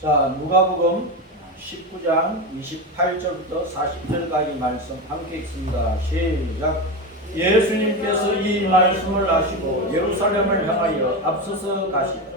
자, 누가복음 19장 28절부터 40절까지 말씀 함께 읽습니다. 시작. 예수님께서 이 말씀을 하시고 예루살렘을 향하여 앞서서 가시되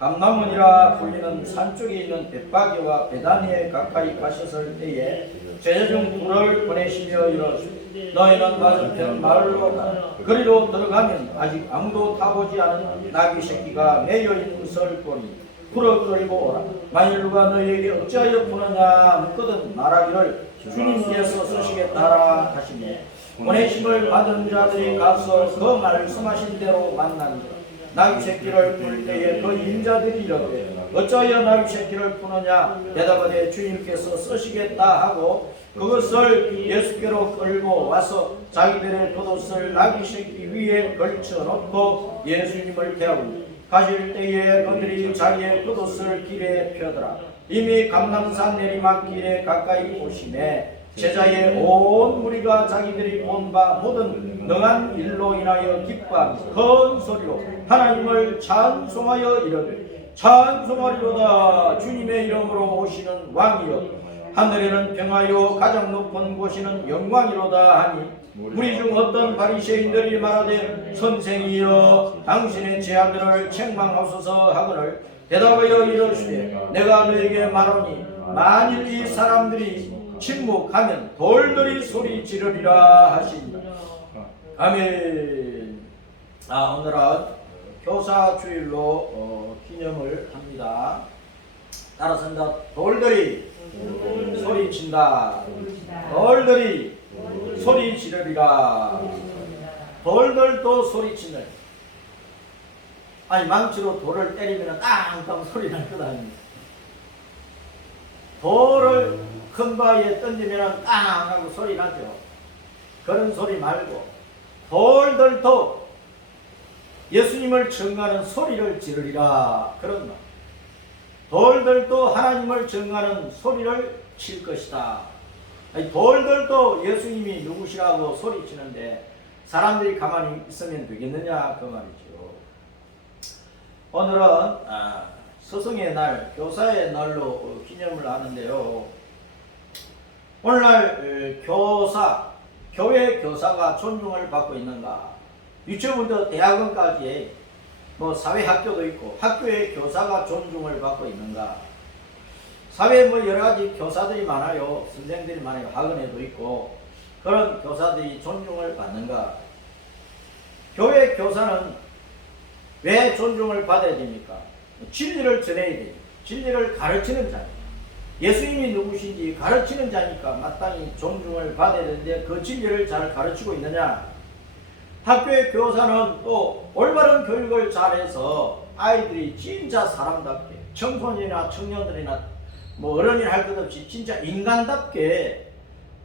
감람원이라 불리는 산 쪽에 있는 벳바게와 베다니에 가까이 가셨을 때에 제자 중 둘을 보내시며 이르시되 너희는 맞은편 마을로 가라. 그리로 들어가면 아직 아무도 타보지 않은 나귀 새끼가 매여 있는 것을 보니 풀어 끌고 오라. 만일 누가 너희에게 어찌하여 푸느냐 묻거든 말하기를 주님께서 쓰시겠다라 하시니 보내심을 받은 자들이 가서 그 말씀하신 대로 만나니라. 나귀 새끼를 풀 때에 그 인자들이 이르되 어찌하여 나귀 새끼를 푸느냐 대답하되 주님께서 쓰시겠다 하고 그것을 예수께로 끌고 와서 자기들의 겉옷을 나귀 새끼 위에 걸쳐 놓고 예수님을 태우니 가실 때에 그들이 자기의 겉옷을 길에 펴더라. 이미 감람산 내리막길에 가까이 오시매 제자의 온 무리가 자기들이 본 바 모든 능한 일로 인하여 기뻐하며 큰 소리로 하나님을 찬송하여 이르되 찬송하리로다. 주님의 이름으로 오시는 왕이여 하늘에는 평화요 가장 높은 곳이는 영광이로다 하니 우리 중 어떤 바리새인들이 말하되 선생이여 당신의 제자들을 책망하소서 하거늘 대답하여 이르시되 내가 너에게 말하니 만일 이 사람들이 침묵하면 돌들이 소리 지르리라 하시니라. 아멘. 오늘은 교사주일로 기념을 합니다. 따라서 돌들이 소리친다. 돌들이 소리 지르리라. 돌들도 소리치는. 아니 망치로 돌을 때리면 땅땅 소리 날 것 아닙니까? 돌을 큰 바위에 던지면 땅 하고 소리 나죠. 그런 소리 말고 돌들도 예수님을 청하는 소리를 지르리라. 그런 말. 돌들도 하나님을 정하는 소리를 칠 것이다. 아니, 돌들도 예수님이 누구시라고 소리치는데 사람들이 가만히 있으면 되겠느냐 그 말이죠. 오늘은 스승의 날, 교사의 날로 기념을 하는데요. 오늘날 교회 교사가 존중을 받고 있는가? 유치원부터 대학원까지 사회학교도 있고 학교의 교사가 존중을 받고 있는가? 사회에 여러가지 교사들이 많아요. 선생들이 많아요. 학원에도 있고 그런 교사들이 존중을 받는가? 교회 교사는 왜 존중을 받아야 됩니까? 진리를 전해야 돼요. 진리를 가르치는 자니까. 예수님이 누구신지 가르치는 자니까 마땅히 존중을 받아야 되는데 그 진리를 잘 가르치고 있느냐? 학교의 교사는 또 올바른 교육을 잘해서 아이들이 진짜 사람답게 청소년이나 청년들이나 어른이 할 것 없이 진짜 인간답게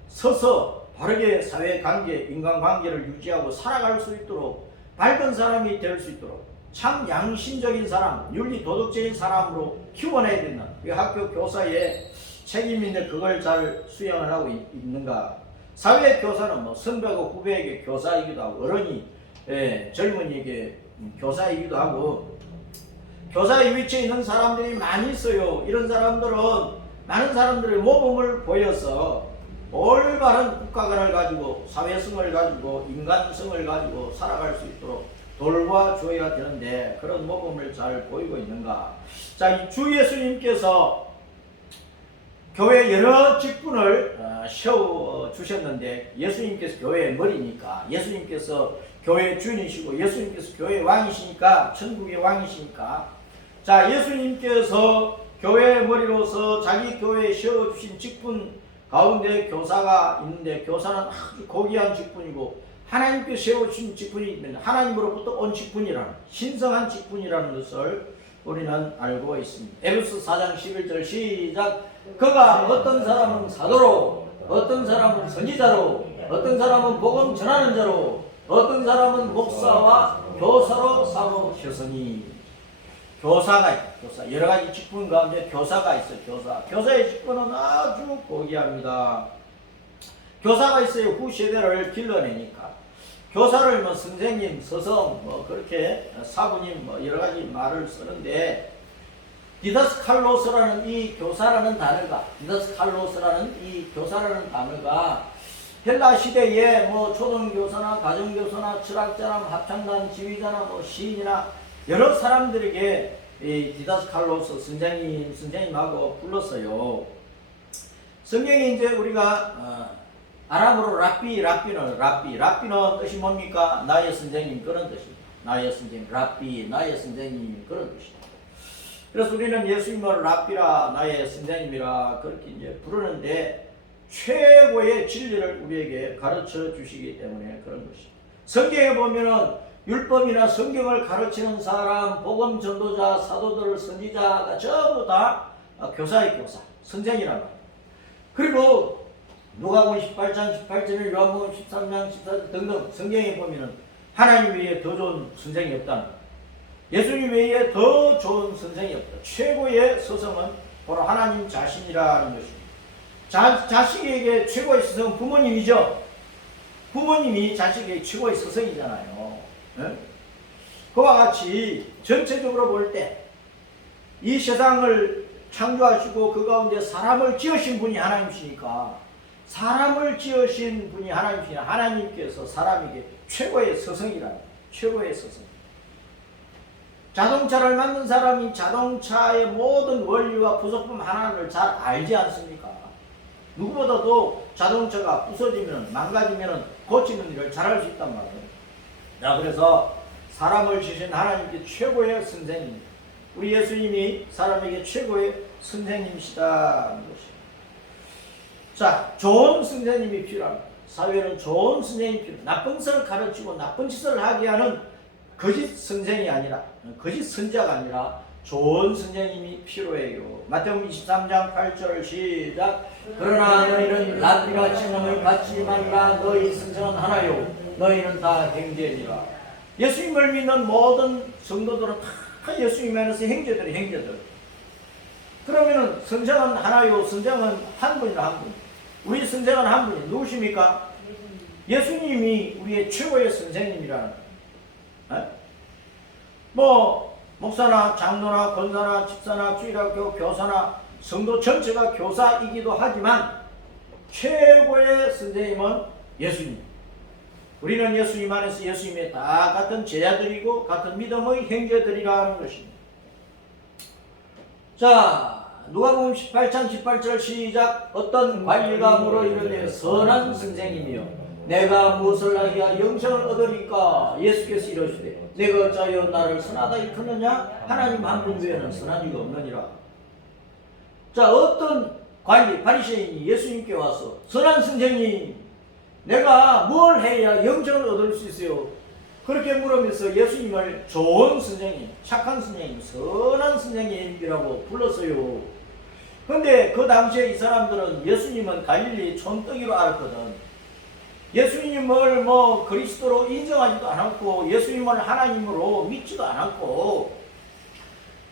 서서 바르게 사회관계, 인간관계를 유지하고 살아갈 수 있도록 밝은 사람이 될 수 있도록 참 양심적인 사람, 윤리 도덕적인 사람으로 키워내야 된다. 이 학교 교사의 책임인데 그걸 잘 수행을 하고 있는가? 사회 교사는 선배고 후배에게 교사이기도 하고 어른이 젊은이에게 교사이기도 하고 교사의 위치에 있는 사람들이 많이 있어요. 이런 사람들은 많은 사람들의 모범을 보여서 올바른 국가관을 가지고 사회성을 가지고 인간성을 가지고 살아갈 수 있도록 돌봐줘야 되는데 그런 모범을 잘 보이고 있는가? 자, 주 예수님께서 교회 여러 직분을 세워주셨는데 예수님께서 교회의 머리니까 예수님께서 교회의 주인이시고 예수님께서 교회의 왕이시니까 천국의 왕이시니까 자 예수님께서 교회의 머리로서 자기 교회에 세워주신 직분 가운데 교사가 있는데 교사는 아주 고귀한 직분이고 하나님께서 세워주신 직분이 있는데 하나님으로부터 온 직분이라는 신성한 직분이라는 것을 우리는 알고 있습니다. 에베소 4장 11절 시작. 그가 어떤 사람은 사도로 어떤 사람은 선지자로 어떤 사람은 복음 전하는 자로 어떤 사람은 목사와 교사로 삼으셨으니 교사가 있다. 교사 여러 가지 직분 가운데 교사가 있어요. 교사의 직분은 아주 고귀합니다. 교사가 있어요. 후 세대를 길러내니까 교사를 선생님, 스승 그렇게 사부님 여러 가지 말을 쓰는데 디다스칼로스라는 이 교사라는 단어가 헬라 시대에 뭐 초등교사나 가정교사나 철학자나 합창단 지휘자나 뭐 시인이나 여러 사람들에게 이 디다스칼로스 선생님하고 불렀어요. 성경에 이제 우리가 아람어로 랍비는 뜻이 뭡니까? 나의 선생님, 그런 뜻입니다. 나의 선생님, 랍비, 나의 선생님, 그런 뜻입니다. 그래서 우리는 예수님을 랍비라, 나의 선생님이라 그렇게 이제 부르는데 최고의 진리를 우리에게 가르쳐 주시기 때문에 그런 것입니다. 성경에 보면은 율법이나 성경을 가르치는 사람, 복음 전도자, 사도들, 선지자가 전부 다 교사의 교사, 선생이란 말이에요. 그리고 누가복음 18장 18절에 요한복음 13장 14절 등등 성경에 보면은 하나님 외에 더 좋은 선생이 없다는 거예요. 예수님 외에 더 좋은 선생이 없다. 최고의 스승은 바로 하나님 자신이라는 것입니다. 자식에게 최고의 스승은 부모님이죠. 부모님이 자식에게 최고의 스승이잖아요. 네? 그와 같이 전체적으로 볼 때 이 세상을 창조하시고 그 가운데 사람을 지으신 분이 하나님이시니까 사람을 지으신 분이 하나님이시니까 하나님께서 사람에게 최고의 스승이라. 최고의 스승. 자동차를 만든 사람이 자동차의 모든 원리와 부속품 하나를 잘 알지 않습니까? 누구보다도 자동차가 부서지면 망가지면 고치는 일을 잘할 수 있단 말이에요. 자, 그래서 사람을 지으신 하나님께 최고의 선생님, 우리 예수님이 사람에게 최고의 선생님이시다는 것입니다. 자, 좋은 선생님이 필요합니다. 사회는 좋은 선생님이 필요합니다. 나쁜 것을 가르치고 나쁜 짓을 하게 하는 거짓 선생이 아니라, 거짓 선자가 아니라 좋은 선생님이 필요해요. 마태복음 23장 8절 시작. 그러나 너희는 랍비라 칭함을 받지 말라. 너희 선생은 하나요, 너희는 다 형제니라. 예수님을 믿는 모든 성도들은 다 예수님 안에서 형제들. 그러면은 선생은 하나요, 선생은 한 분이라 한 분. 우리 선생은 한 분이 누구십니까? 예수님이 우리의 최고의 선생님이라는 거예요. 뭐 목사나 장로나 권사나 집사나 주일학교 교사나 성도 전체가 교사이기도 하지만 최고의 선생님은 예수님. 우리는 예수님 안에서 예수님의 다 같은 제자들이고 같은 믿음의 형제들이라는 것입니다. 자, 누가복음 18장 18절 시작. 어떤 관리가 물어 이르되 선한 선생님이여 내가 무엇을 하기야 영생을 얻으리까? 예수께서 이르시되 내가 어찌하여 나를 선하다 일컫느냐? 하나님 한 분 외에는 선한 이가 없느니라. 자, 어떤 관리 바리새인이 예수님께 와서 선한 선생님, 내가 뭘 해야 영생을 얻을 수 있어요? 그렇게 물으면서 예수님을 좋은 선생님, 착한 선생님, 선한 선생님이라고 불렀어요. 근데 그 당시에 이 사람들은 예수님은 갈릴리 촌뜨기로 알았거든. 예수님을 뭐 그리스도로 인정하지도 않았고 예수님을 하나님으로 믿지도 않았고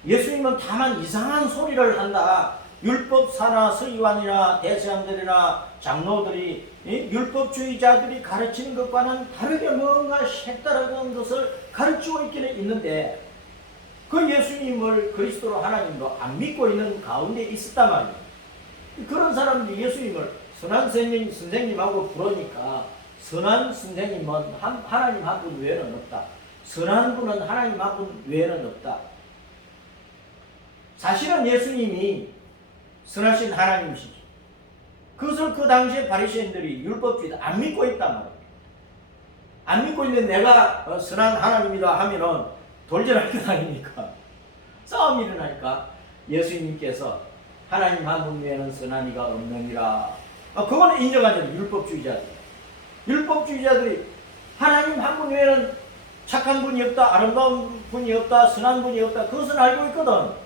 예수님은 다만 이상한 소리를 한다. 율법사나 서기관이나 대제사장들이나 장로들이 율법주의자들이 가르치는 것과는 다르게 뭔가 색다른 것을 가르치고 있기는 있는데 그 예수님을 그리스도로 하나님으로 안 믿고 있는 가운데 있었단 말이에요. 그런 사람들이 예수님을 선한 선생님하고 부르니까 선한 선생님은 하나님 한 분 외에는 없다. 선한 분은 하나님 한 분 외에는 없다. 사실은 예수님이 선하신 하나님이시죠. 그것을 그 당시에 바리새인들이 율법주의도 안 믿고 있단 말이에요. 안 믿고 있는 내가 선한 하나님이다 하면은 돌전할 것 아닙니까? 싸움이 일어나니까 예수님께서 하나님 한 분 외에는 선한 이가 없느니라. 그거는 인정하잖아요. 율법주의자들이 하나님 한 분 외에는 착한 분이 없다, 아름다운 분이 없다, 선한 분이 없다. 그것은 알고 있거든.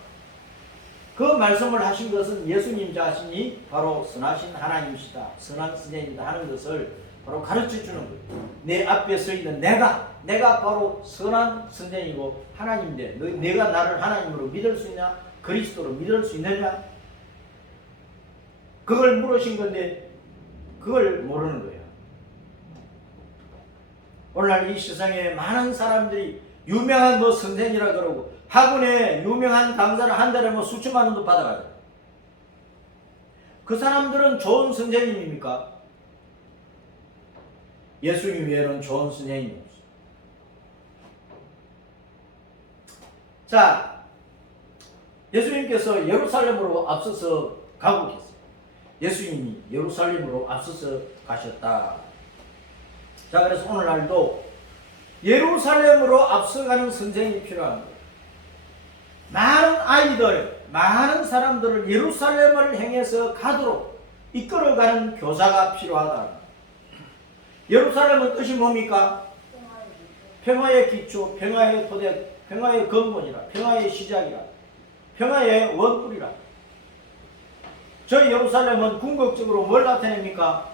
그 말씀을 하신 것은 예수님 자신이 바로 선하신 하나님이시다, 선한 선생님이다 하는 것을 바로 가르쳐주는 거예요. 내 앞에 서 있는 내가 바로 선한 선생이고 하나님인데 내가 나를 하나님으로 믿을 수 있냐? 그리스도로 믿을 수 있느냐? 그걸 물으신 건데 그걸 모르는 거예요. 오늘날 이 세상에 많은 사람들이 유명한 뭐 선생이라 그러고 학원에 유명한 강사를 한 달에 뭐 수천만 원도 받아가잖아요. 그 사람들은 좋은 선생님입니까? 예수님 외에는 좋은 선생님이 없어요. 자, 예수님께서 예루살렘으로 앞서서 가고 계세요. 예수님이 예루살렘으로 앞서서 가셨다. 자, 그래서 오늘날도 예루살렘으로 앞서가는 선생이 필요한 거예요. 많은 아이들, 많은 사람들을 예루살렘을 향해서 가도록 이끌어가는 교사가 필요하다. 예루살렘은 뜻이 뭡니까? 평화의 기초, 평화의 토대, 평화의 근본이라, 평화의 시작이라, 평화의 원뿔이라. 저 예루살렘은 궁극적으로 뭘 나타냅니까?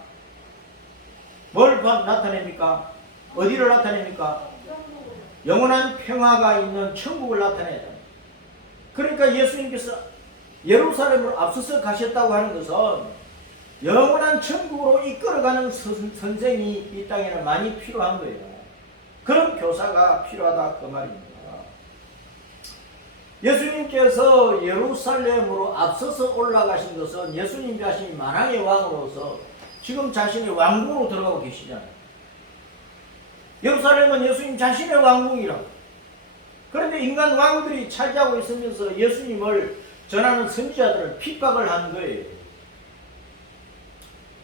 뭘 나타냅니까? 어디를 나타냅니까? 영원한 평화가 있는 천국을 나타내잖아요. 그러니까 예수님께서 예루살렘으로 앞서서 가셨다고 하는 것은 영원한 천국으로 이끌어가는 선생이 이 땅에는 많이 필요한 거예요. 그런 교사가 필요하다 그 말입니다. 예수님께서 예루살렘으로 앞서서 올라가신 것은 예수님 자신이 만왕의 왕으로서 지금 자신의 왕궁으로 들어가고 계시잖아요. 예루살렘은 예수님 자신의 왕궁이라고. 그런데 인간 왕들이 차지하고 있으면서 예수님을 전하는 선지자들을 핍박을 한 거예요.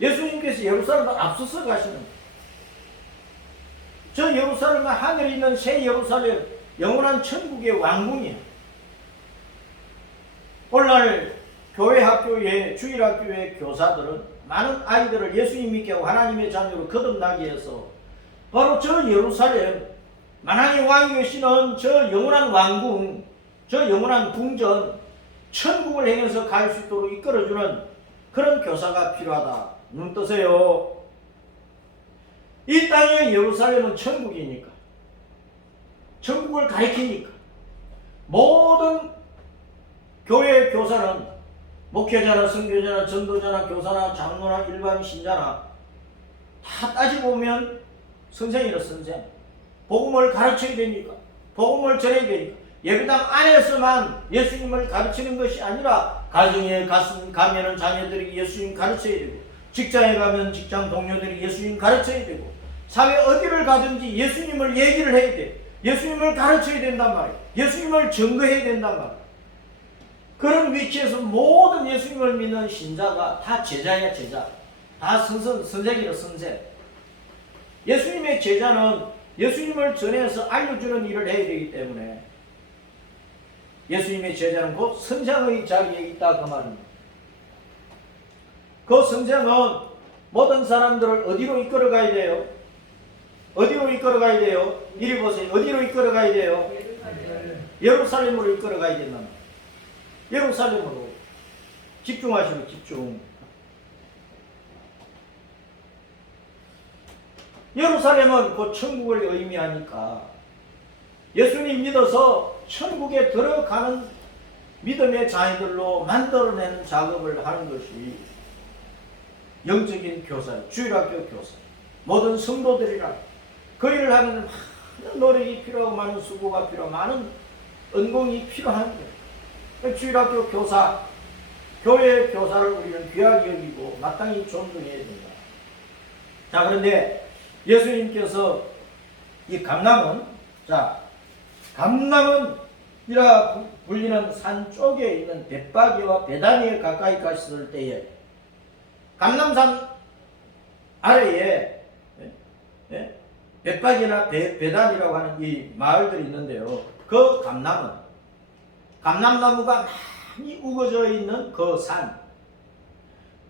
예수님께서 예루살렘을 앞서서 가시는 거예요. 저 예루살렘은 하늘에 있는 새 예루살렘, 영원한 천국의 왕궁이에요. 오늘날 교회 학교의 주일학교의 교사들은 많은 아이들을 예수님 믿게 하고 하나님의 자녀로 거듭나게 해서 바로 저 예루살렘, 만왕의 왕이 계시는 저 영원한 왕궁, 저 영원한 궁전, 천국을 향해서 갈 수 있도록 이끌어주는 그런 교사가 필요하다. 눈 뜨세요. 이 땅의 예루살렘은 천국이니까, 천국을 가리키니까 모든 교회 교사는 목회자나 선교자나 전도자나 교사나 장로나 일반 신자나 다 따지고 보면 선생이라 선생. 복음을 가르쳐야 되니까, 복음을 전해야 되니까 예배당 안에서만 예수님을 가르치는 것이 아니라 가정에 가면은 자녀들이 예수님 가르쳐야 되고, 직장에 가면 직장 동료들이 예수님 가르쳐야 되고, 사회 어디를 가든지 예수님을 얘기를 해야 돼. 예수님을 가르쳐야 된단 말이에요. 예수님을 증거해야 된단 말이에요. 그런 위치에서 모든 예수님을 믿는 신자가 다 제자야, 제자. 다 선생이라 선생. 예수님의 제자는 예수님을 전해서 알려주는 일을 해야 되기 때문에 예수님의 제자는 곧 선생의 자리에 있다 그 말입니다. 그 선생은 모든 사람들을 어디로 이끌어 가야 돼요? 어디로 이끌어 가야 돼요? 이리 보세요. 어디로 이끌어 가야 돼요? 예루살렘으로 이끌어 가야 된다. 예루살렘으로 집중하시고 집중. 예루살렘은 곧 천국을 의미하니까 예수님 믿어서 천국에 들어가는 믿음의 자녀들로 만들어내는 작업을 하는 것이 영적인 교사예요. 주일학교 교사. 모든 성도들이라 그 일을 하는 많은 노력이 필요하고 많은 수고가 필요하고 많은 은공이 필요한데 주일학교 교사, 교회 교사를 우리는 귀하게 여기고 마땅히 존중해야 된다. 자, 그런데 예수님께서 이 감람은, 자, 감람은이라 불리는 산 쪽에 있는 벳바기와 베다니에 가까이 갔을 때에 감람산 아래에 벳바기나 베단이라고 하는 이 마을들이 있는데요. 그 감람나무가 많이 우거져 있는 그 산,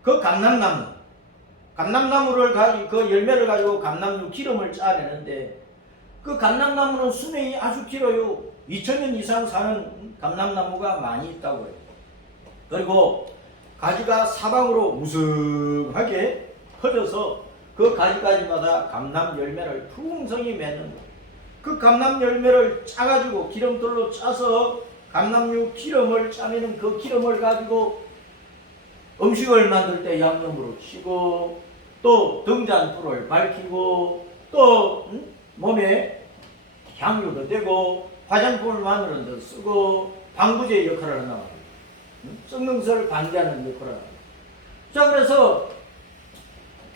그 감람나무를 가지고 그 열매를 가지고 감람류 기름을 짜내는데 그 감람나무는 수명이 아주 길어요. 2000년 이상 사는 감람나무가 많이 있다고 해요. 그리고 가지가 사방으로 무성하게 퍼져서 그 가지가지마다 감람 열매를 풍성히 맺는 거예요. 그 감람 열매를 짜가지고 기름돌로 짜서 감람류 기름을 짜내는 그 기름을 가지고 음식을 만들 때 양념으로 치고 또 등잔불을 밝히고 또 몸에 향유도 되고 화장품을 만드는 데 쓰고 방부제 역할을 한단 말이에요. 썩는 것을 방지하는 역할을 합니다. 자, 그래서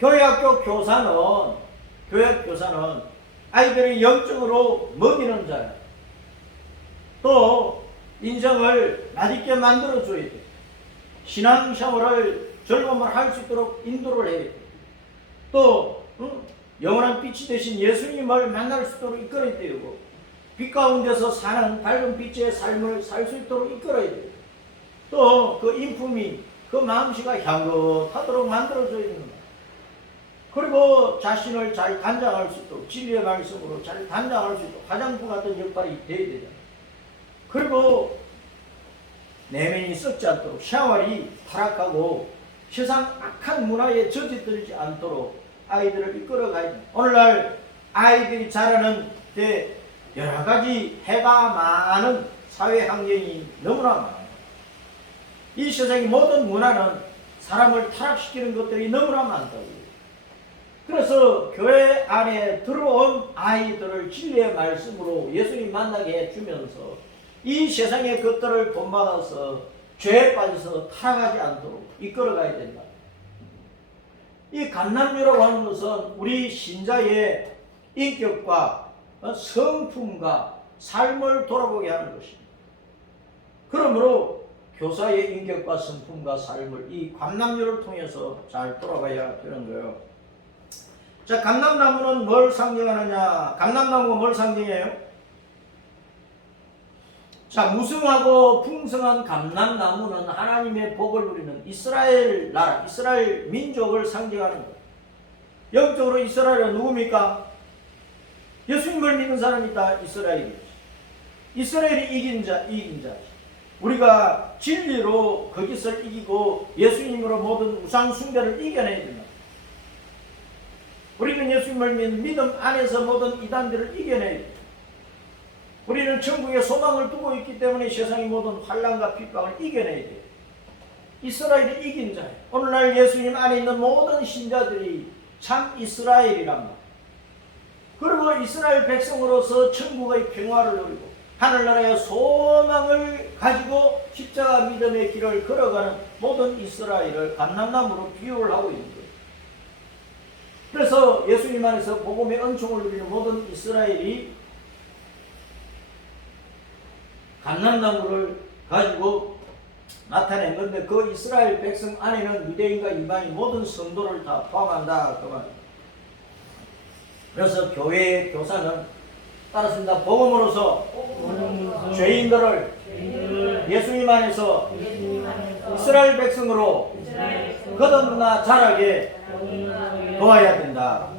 교회학교 교사는 아이들이 영적으로 먹이는 자예요. 또 인생을 맛있게 만들어줘야 돼요. 신앙생활을 즐거움을 할 수 있도록 인도를 해야 돼요. 또 영원한 빛이 되신 예수님을 만날 수 있도록 이끌어야 되고, 빛 가운데서 사는 밝은 빛의 삶을 살 수 있도록 이끌어야 돼요. 또 그 인품이, 그 마음씨가 향긋하도록 만들어줘야 됩니다. 그리고 자신을 잘 단장할 수 있도록, 진리의 말씀으로 잘 단장할 수 있도록 화장품 같은 역할이 되어야 되잖아요. 그리고 내면이 썩지 않도록, 생활이 타락하고 세상 악한 문화에 저지들지 않도록 아이들을 이끌어가야 됩니다. 오늘날 아이들이 자라는 데 여러 가지 해가 많은 사회 환경이 너무나 많아요. 이 세상의 모든 문화는 사람을 타락시키는 것들이 너무나 많다고요. 그래서 교회 안에 들어온 아이들을 진리의 말씀으로 예수님 만나게 해주면서 이 세상의 것들을 본받아서 죄에 빠져서 타락하지 않도록 이끌어가야 된다. 이 감남유라고 하는 것은 우리 신자의 인격과 성품과 삶을 돌아보게 하는 것입니다. 그러므로 교사의 인격과 성품과 삶을 이 감남유를 통해서 잘 돌아가야 되는 거예요. 자, 감람나무는 뭘 상징하느냐? 감람나무가 뭘 상징해요? 자, 무성하고 풍성한 감람나무는 하나님의 복을 누리는 이스라엘 나라, 이스라엘 민족을 상징하는 거예요. 영적으로 이스라엘은 누굽니까? 예수님을 믿는 사람이 다 이스라엘이죠. 이스라엘이 이긴 자지. 우리가 진리로 거짓을 이기고 예수님으로 모든 우상 숭배를 이겨내야 됩니다. 우리는 예수님을 믿는 믿음 안에서 모든 이단들을 이겨내야 됩니다. 우리는 천국에 소망을 두고 있기 때문에 세상의 모든 환난과 핍박을 이겨내야 돼요. 이스라엘이 이긴 자예요. 오늘날 예수님 안에 있는 모든 신자들이 참 이스라엘이란 말이에요. 그리고 이스라엘 백성으로서 천국의 평화를 누리고 하늘나라의 소망을 가지고 십자가 믿음의 길을 걸어가는 모든 이스라엘을 감람나무로 비유를 하고 있는 거예요. 그래서 예수님 안에서 복음의 은총을 누리는 모든 이스라엘이 감람나무를 가지고 나타낸 건데, 그 이스라엘 백성 안에는 유대인과 이방인 모든 성도를 다 포함한다 그 말입니다. 그래서 교회의 교사는 따랐습니다. 복음으로서 죄인들을 예수님 안에서 이스라엘 백성으로 거듭나 자라게 도와야 된다.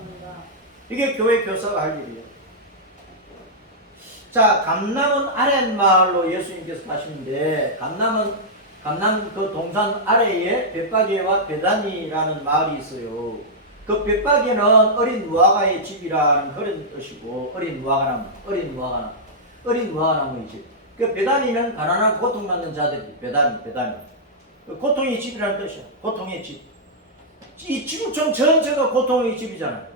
이게 교회 교사가 할 일이에요. 자, 감남은 아랫마을로 예수님께서 가시는데, 감남 그 동산 아래에 벳바게와 베다니라는 마을이 있어요. 그 벳바게는 어린 무화과의 집이라는 그런 뜻이고, 어린 무화과나무의 집. 그 베다니는 가난한 고통받는 자들이 베다니. 고통의 집이라는 뜻이야. 고통의 집. 이 지구촌 전체가 고통의 집이잖아요.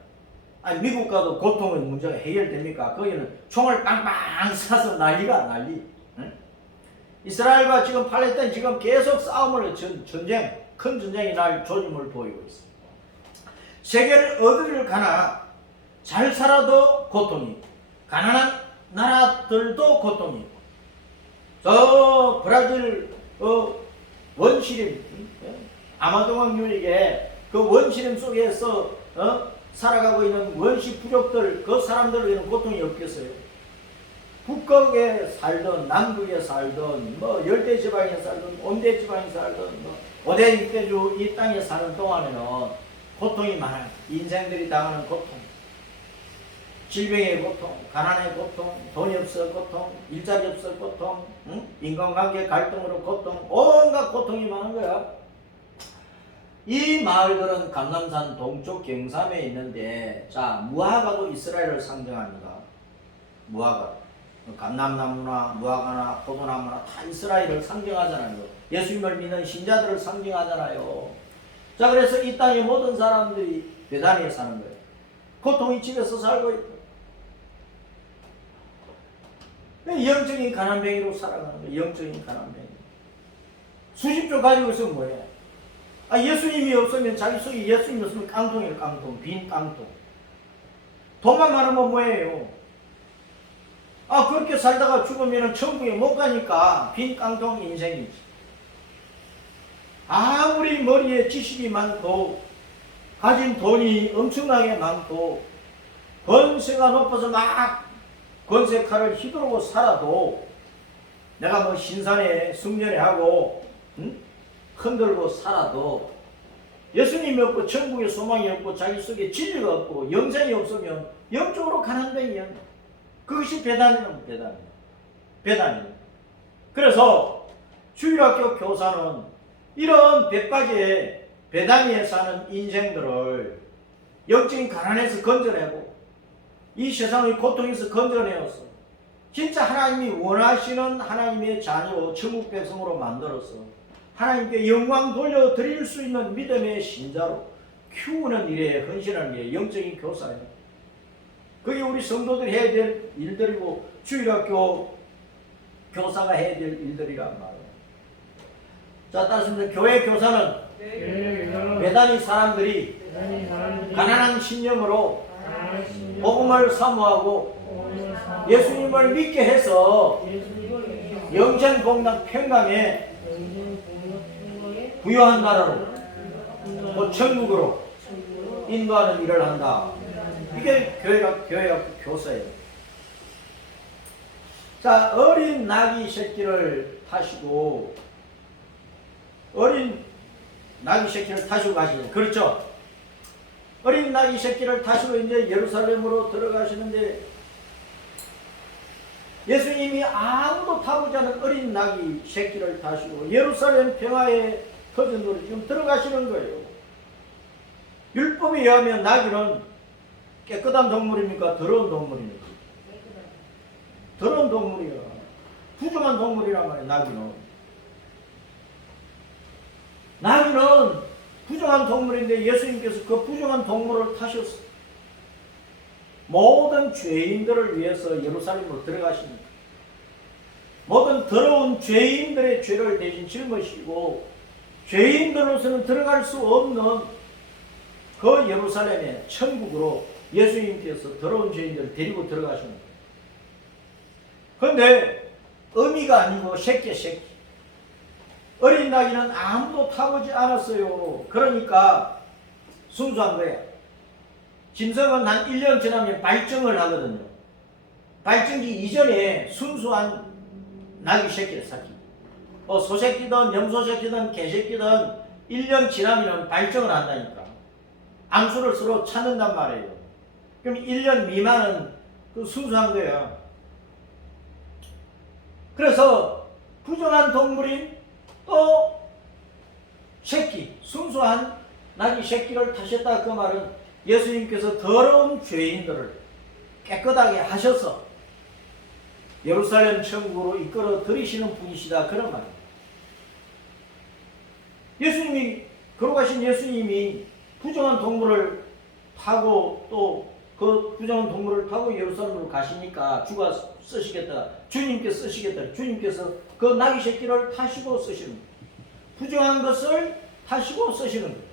아니, 미국 가도 고통의 문제가 해결됩니까? 거기는 총을 빵빵 쏴서 난리. 응? 이스라엘과 지금 팔레스타인 지금 계속 싸움을 전쟁, 큰 전쟁이 날 조짐을 보이고 있어. 세계를 어디를 가나 잘 살아도 고통이, 가난한 나라들도 고통이. 저 브라질 원시림, 아마존강 유역에 그 원시림 속에서 살아가고 있는 원시 부족들, 그 사람들에게는 고통이 없겠어요. 북극에 살던 남극에 살던 뭐 열대지방에 살던 온대지방에 살던 뭐 5대 6대주 이 땅에 사는 동안에는 고통이 많아요. 인생들이 당하는 고통, 질병의 고통, 가난의 고통, 돈이 없어 고통, 일자리 없어 고통, 인간관계 갈등으로 고통, 온갖 고통이 많은 거야. 이 마을들은 감람산 동쪽 경삼에 있는데, 자, 무화과도 이스라엘을 상징합니다. 무화과, 감람나무나 무화과나 포도나무나 다 이스라엘을 상징하잖아요. 예수님을 믿는 신자들을 상징하잖아요. 자, 그래서 이 땅의 모든 사람들이 베다니에 사는 거예요. 고통이 집에서 살고 있고, 영적인 가난뱅이로 살아가는 거예요. 영적인 가난뱅이. 수십조 가지고 있으면 뭐예요? 예수님이 없으면 자기 속에 예수님이 없으면 깡통이에요. 깡통. 빈 깡통. 돈만 많으면 뭐예요? 그렇게 살다가 죽으면 천국에 못 가니까 빈 깡통 인생이지. 아무리 머리에 지식이 많고 가진 돈이 엄청나게 많고 권세가 높아서 막 권세 칼을 휘두르고 살아도 내가 뭐 신산에 승려에 하고 흔들고 살아도 예수님이 없고 천국에 소망이 없고 자기 속에 진리가 없고 영생이 없으면 영적으로 가난뱅이야. 그것이 배단이라고. 배단이에요. 그래서 주일학교 교사는 이런 배박에 배단위에 사는 인생들을 영적인 가난에서 건져내고 이 세상의 고통에서 건져내어서 진짜 하나님이 원하시는 하나님의 자녀 천국 백성으로 만들어서 하나님께 영광 돌려드릴 수 있는 믿음의 신자로 키우는 일에 헌신하는 게 영적인 교사예요. 그게 우리 성도들이 해야 될 일들이고 주일학교 교사가 해야 될 일들이란 말이에요. 자, 따라서 교회 교사는 배단위 사람들이 가난한 신념으로 복음을 사모하고 예수님을 믿게 해서 영생복락 평강에 부유한 나라로 또 천국으로 인도하는 일을 한다. 이게 교회가 교사예요. 자, 어린 나귀 새끼를 타시고 가시죠. 그렇죠? 어린 나귀 새끼를 타시고 이제 예루살렘으로 들어가시는데 예수님이 아무도 타보지 않은 어린 나귀 새끼를 타시고 예루살렘 평화의 터전으로 지금 들어가시는 거예요. 율법에 의하면 나귀는 깨끗한 동물입니까? 더러운 동물입니까? 더러운 동물이야. 부정한 동물이란 말이야. 나귀는 부정한 동물인데 예수님께서 그 부정한 동물을 타셨어. 모든 죄인들을 위해서 예루살렘으로 들어가십니다. 모든 더러운 죄인들의 죄를 대신 짊으시고 죄인들로서는 들어갈 수 없는 그 예루살렘의 천국으로 예수님께서 더러운 죄인들을 데리고 들어가십니다. 그런데 어미가 아니고 새끼. 어린 나귀는 아무도 타보지 않았어요. 그러니까 순수한 거예요. 짐승은 한 1년 지나면 발정을 하거든요. 발정기 이전에 순수한 나귀 새끼를 삭힙니다. 소새끼든 염소새끼든 개새끼든 1년 지나면 발정을 한다니까. 암수를 서로 찾는단 말이에요. 그럼 1년 미만은 그 순수한 거예요. 그래서 부정한 동물인 또 새끼, 순수한 나귀 새끼를 타셨다. 그 말은 예수님께서 더러운 죄인들을 깨끗하게 하셔서 예루살렘 천국으로 이끌어 들이시는 분이시다. 그런 말입니다. 예수님이 걸어가신 예수님이 부정한 동물을 타고 또 그 부정한 동물을 타고 예루살렘으로 가시니까 주가 쓰시겠다. 주님께서 쓰시겠다. 주님께서 그 나귀 새끼를 타시고 쓰시는 거예요. 부정한 것을 타시고 쓰시는 거예요.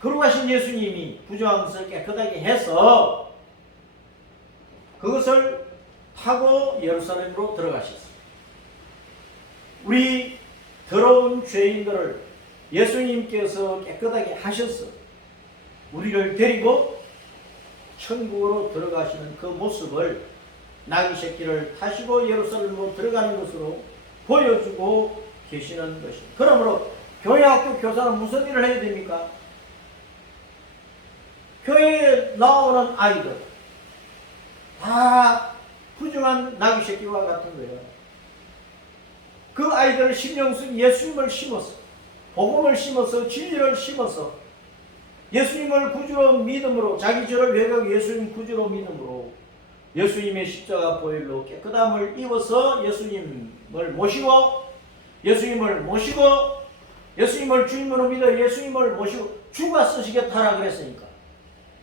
걸어가신 예수님이 부정한 것을 깨끗하게 해서 그것을 타고 예루살렘으로 들어가셨어요. 우리 더러운 죄인들을 예수님께서 깨끗하게 하셔서 우리를 데리고 천국으로 들어가시는 그 모습을 나귀 새끼를 타시고 예루살렘으로 들어가는 것으로 보여주고 계시는 것입니다. 그러므로 교회학교 교사는 무슨 일을 해야 됩니까? 교회에 나오는 아이들 다 부정한 나귀 새끼와 같은 거예요. 그 아이들을 신경 쓴 예수님을 심어서 복음을 심어서 진리를 심어서 예수님을 구주로 믿음으로 자기 죄를 회개하고 예수님 구주로 믿음으로 예수님의 십자가 보혈로 깨끗함을 입어서 예수님을 모시고 예수님을 주님으로 믿어 예수님을 모시고 주가 쓰시겠다라 그랬으니까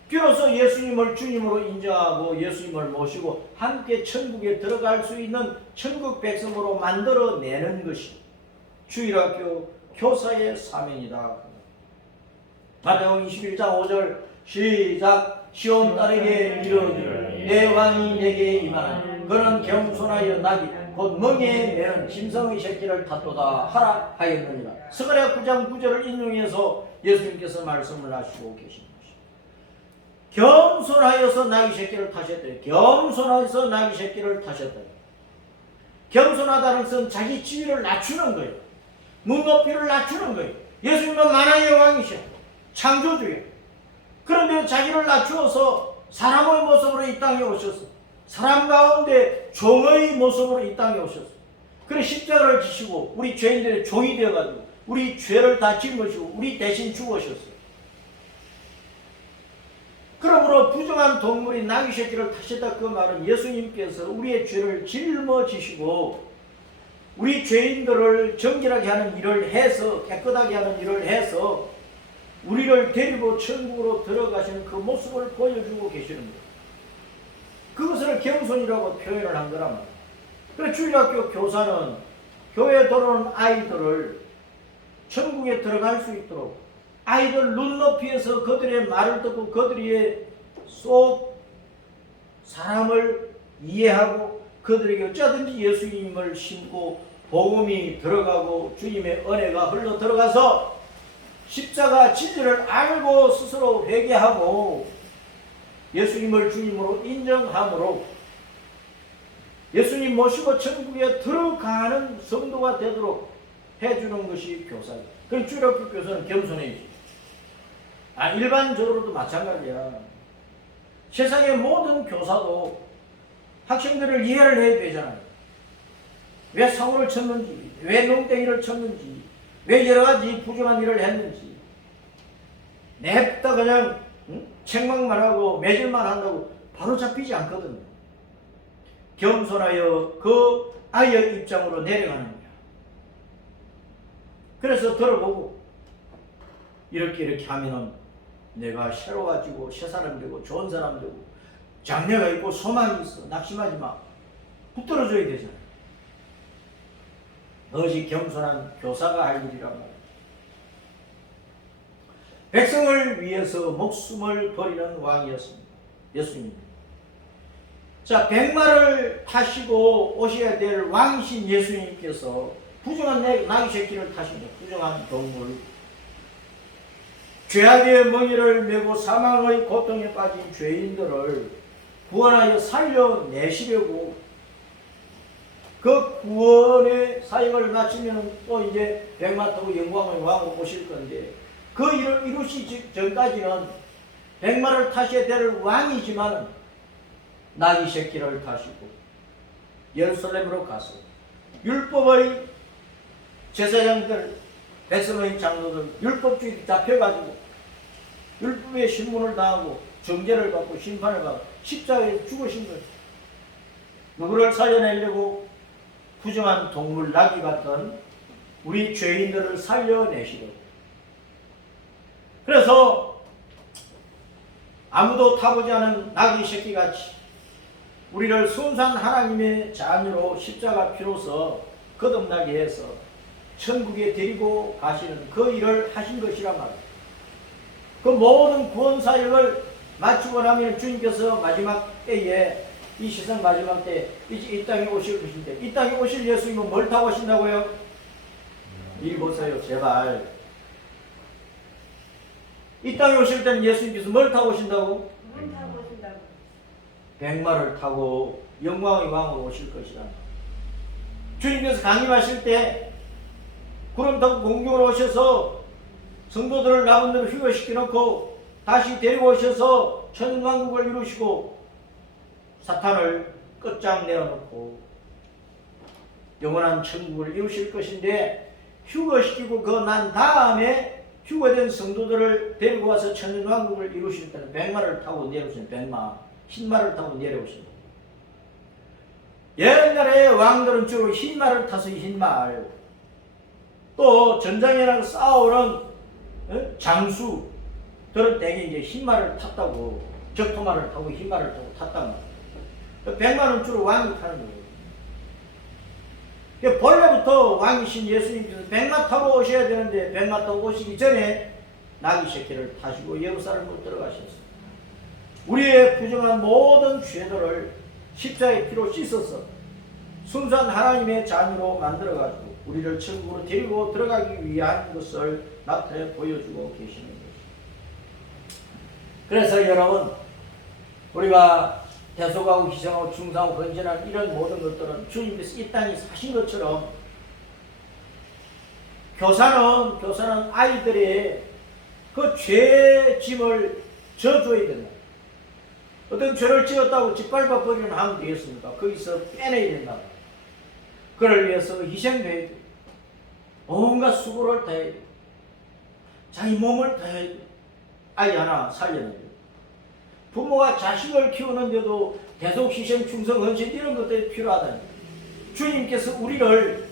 비로소 예수님을 주님으로 인정하고 예수님을 모시고 함께 천국에 들어갈 수 있는 천국 백성으로 만들어내는 것이 주일학교 교사의 사명이다. 마태복음 21장 5절 시작. 시온 딸에게 이르기를 내 왕이 내게 임하나니 그는 겸손하여 나귀 곧 멍에 매는 짐승의 새끼를 탔도다 하라 하였느니라. 스가랴 9장 9절을 인용해서 예수님께서 말씀을 하시고 계십니다. 겸손하여서 나귀 새끼를 타셨다. 겸손하여서 나귀 새끼를 타셨다. 겸손하다는 것은 자기 지위를 낮추는 거예요. 눈높이를 낮추는 거예요. 예수님은 만왕의 왕이셔. 창조주예요. 그런데 자기를 낮추어서 사람의 모습으로 이 땅에 오셨어. 사람 가운데 종의 모습으로 이 땅에 오셨어. 그래 십자가를 지시고 우리 죄인들의 종이 되어가지고 우리 죄를 다 짊어지고 우리 대신 죽으셨어. 그러므로 부정한 동물이 나귀 새끼를 타셨다. 그 말은 예수님께서 우리의 죄를 짊어지시고 우리 죄인들을 정결하게 하는 일을 해서 깨끗하게 하는 일을 해서 우리를 데리고 천국으로 들어가시는 그 모습을 보여주고 계시는 거예요. 그것을 겸손이라고 표현을 한 거란 말이에요. 그래서 주일학교 교사는 교회에 들어오는 아이들을 천국에 들어갈 수 있도록 아이들 눈높이에서 그들의 말을 듣고 그들의 속 사람을 이해하고 그들에게 어쩌든지 예수님을 신고 복음이 들어가고 주님의 은혜가 흘러 들어가서 십자가 진리를 알고 스스로 회개하고 예수님을 주님으로 인정함으로 예수님 모시고 천국에 들어가는 성도가 되도록 해주는 것이 교사예요. 그럼 주일학교 교사는 겸손해야지. 일반적으로도 마찬가지야. 세상의 모든 교사도 학생들을 이해를 해야 되잖아요. 왜 사고를 쳤는지, 왜 농땡이를 쳤는지, 왜 여러 가지 부정한 일을 했는지 냅다 그냥 책망만 하고 매질만 한다고 바로 잡히지 않거든요. 겸손하여 그 아이의 입장으로 내려가는 거야. 그래서 들어보고 이렇게 하면은 내가 새로워지고 새 사람 되고 좋은 사람 되고 장래가 있고 소망이 있어. 낙심하지 마. 붙들어줘야 되잖아요. 그것이 겸손한 교사가 할 일이란 말이에요. 백성을 위해서 목숨을 버리는 왕이었습니다. 예수님. 자, 백마를 타시고 오셔야 될 왕이신 예수님께서 부정한 나귀 새끼를 타시는 부정한 동물, 죄악의 멍에를 메고 사망의 고통에 빠진 죄인들을 구원하여 살려내시려고 그 구원의 사역을 마치면 또 이제 백마 타고 영광의 왕으로 오실 건데 그 일을 이루시기 전까지는 백마를 타셔야 될 왕이지만 나귀 새끼를 타시고 예루살렘으로 가서 율법의 제사장들, 백성의 장로들 율법주의 잡혀가지고 율법의 신문을 당하고 정죄를 받고 심판을 받고 십자가에 죽으신 거예요. 누구를 살려내려고? 부정한 동물 나귀 같은 우리 죄인들을 살려내시려고. 그래서 아무도 타보지 않은 나귀 새끼같이 우리를 순수한 하나님의 자녀로 십자가 피로서 거듭나게 해서 천국에 데리고 가시는 그 일을 하신 것이란 말이에요. 그 모든 구원 사역을 마치고 나면 주님께서 마지막 때에 이 세상 마지막 때 이 땅에 오실 것인데 이 땅에 오실 예수님은 뭘 타고 오신다고요? 이 보세요 제발. 이 땅에 오실 때는 예수님께서 뭘 타고 오신다고? 백마를 타고 영광의 왕으로 오실 것이다. 주님께서 강림하실 때 구름 타고 공중으로 오셔서 성도들을 남은 대로 휴거시켜 놓고 다시 데리고 오셔서 천왕국을 이루시고 사탄을 끝장 내어놓고 영원한 천국을 이루실 것인데 휴거시키고 그 난 다음에 휴거된 성도들을 데리고 와서 천년왕국을 이루실 때는 백마를 타고 내려오신 백마, 흰마를 타고 내려오신 옛날에 왕들은 주로 흰마를 타서 흰말, 또 전장에 나가 싸우는 장수, 들은 대개 이제 흰말을 탔다고, 적토말을 타고 흰말을 타고 탔단 말이에요. 100만 원주로 왕이 타는 거예요. 본래부터 왕이신 예수님께서 100마 타고 오셔야 되는데 100마 타고 오시기 전에 나귀 새끼를 타시고 예루살렘으로 들어가셨어요. 우리의 부정한 모든 죄들을 십자가의 피로 씻어서 순수한 하나님의 자녀로 만들어가지고 우리를 천국으로 데리고 들어가기 위한 것을 나타내 보여주고 계시는 것입니다. 그래서 여러분, 우리가 대속하고 희생하고 중상하고 헌신하는 이런 모든 것들은 주님께서 이 땅에 사신 것처럼 교사는 아이들의 그 죄짐을 져줘야 된다. 어떤 죄를 지었다고 짓밟아 버리면 하면 되겠습니까? 거기서 빼내야 된다. 그를 위해서 희생도 해야 돼. 온갖 수고를 다해야 돼. 자기 몸을 다해야 돼. 아이 하나 살려야 돼. 부모가 자식을 키우는데도 대속, 희생, 충성, 헌신 이런 것들이 필요하다. 주님께서 우리를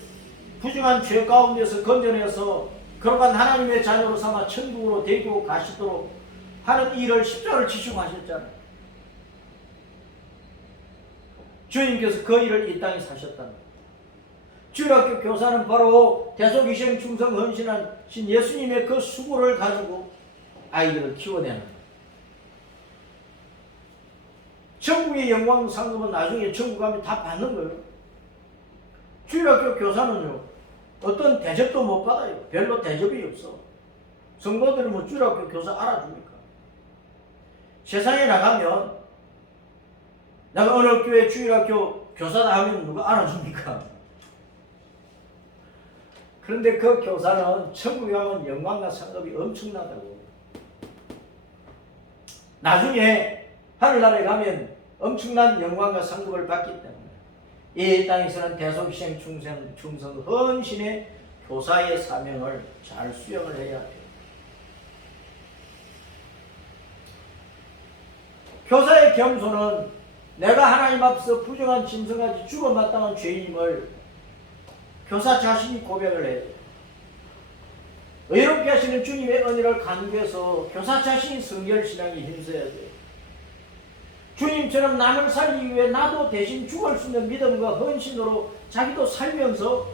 부정한 죄 가운데서 건져내서 그러한 하나님의 자녀로 삼아 천국으로 데리고 가시도록 하는 일을 십자가를 지시고 하셨잖아요. 주님께서 그 일을 이 땅에 사셨다는 거예요. 주일학교 교사는 바로 대속, 희생, 충성, 헌신한 신 예수님의 그 수고를 가지고 아이들을 키워내는 거예요. 천국의 영광 상금은 나중에 천국 가면 다 받는 거예요. 주일학교 교사는요, 어떤 대접도 못 받아요. 별로 대접이 없어. 성도들이 뭐 주일학교 교사 알아줍니까? 세상에 나가면 내가 어느 교회 주일학교 교사다 하면 누가 알아줍니까? 그런데 그 교사는 천국에 가면 영광과 상급이 엄청나다고. 나중에 하늘나라에 가면 엄청난 영광과 상급을 받기 때문에 이 땅에서는 대속, 희생, 충성, 헌신의 교사의 사명을 잘 수행을 해야 돼요. 교사의 겸손은 내가 하나님 앞에서 부정한 짐승같이 죽어 마땅한 죄인임을 교사 자신이 고백을 해야 돼요. 의롭게 하시는 주님의 은혜를 간구해서 교사 자신이 성결신앙에 힘써야 돼요. 주님처럼 남을 살리기 위해 나도 대신 죽을 수 있는 믿음과 헌신으로 자기도 살면서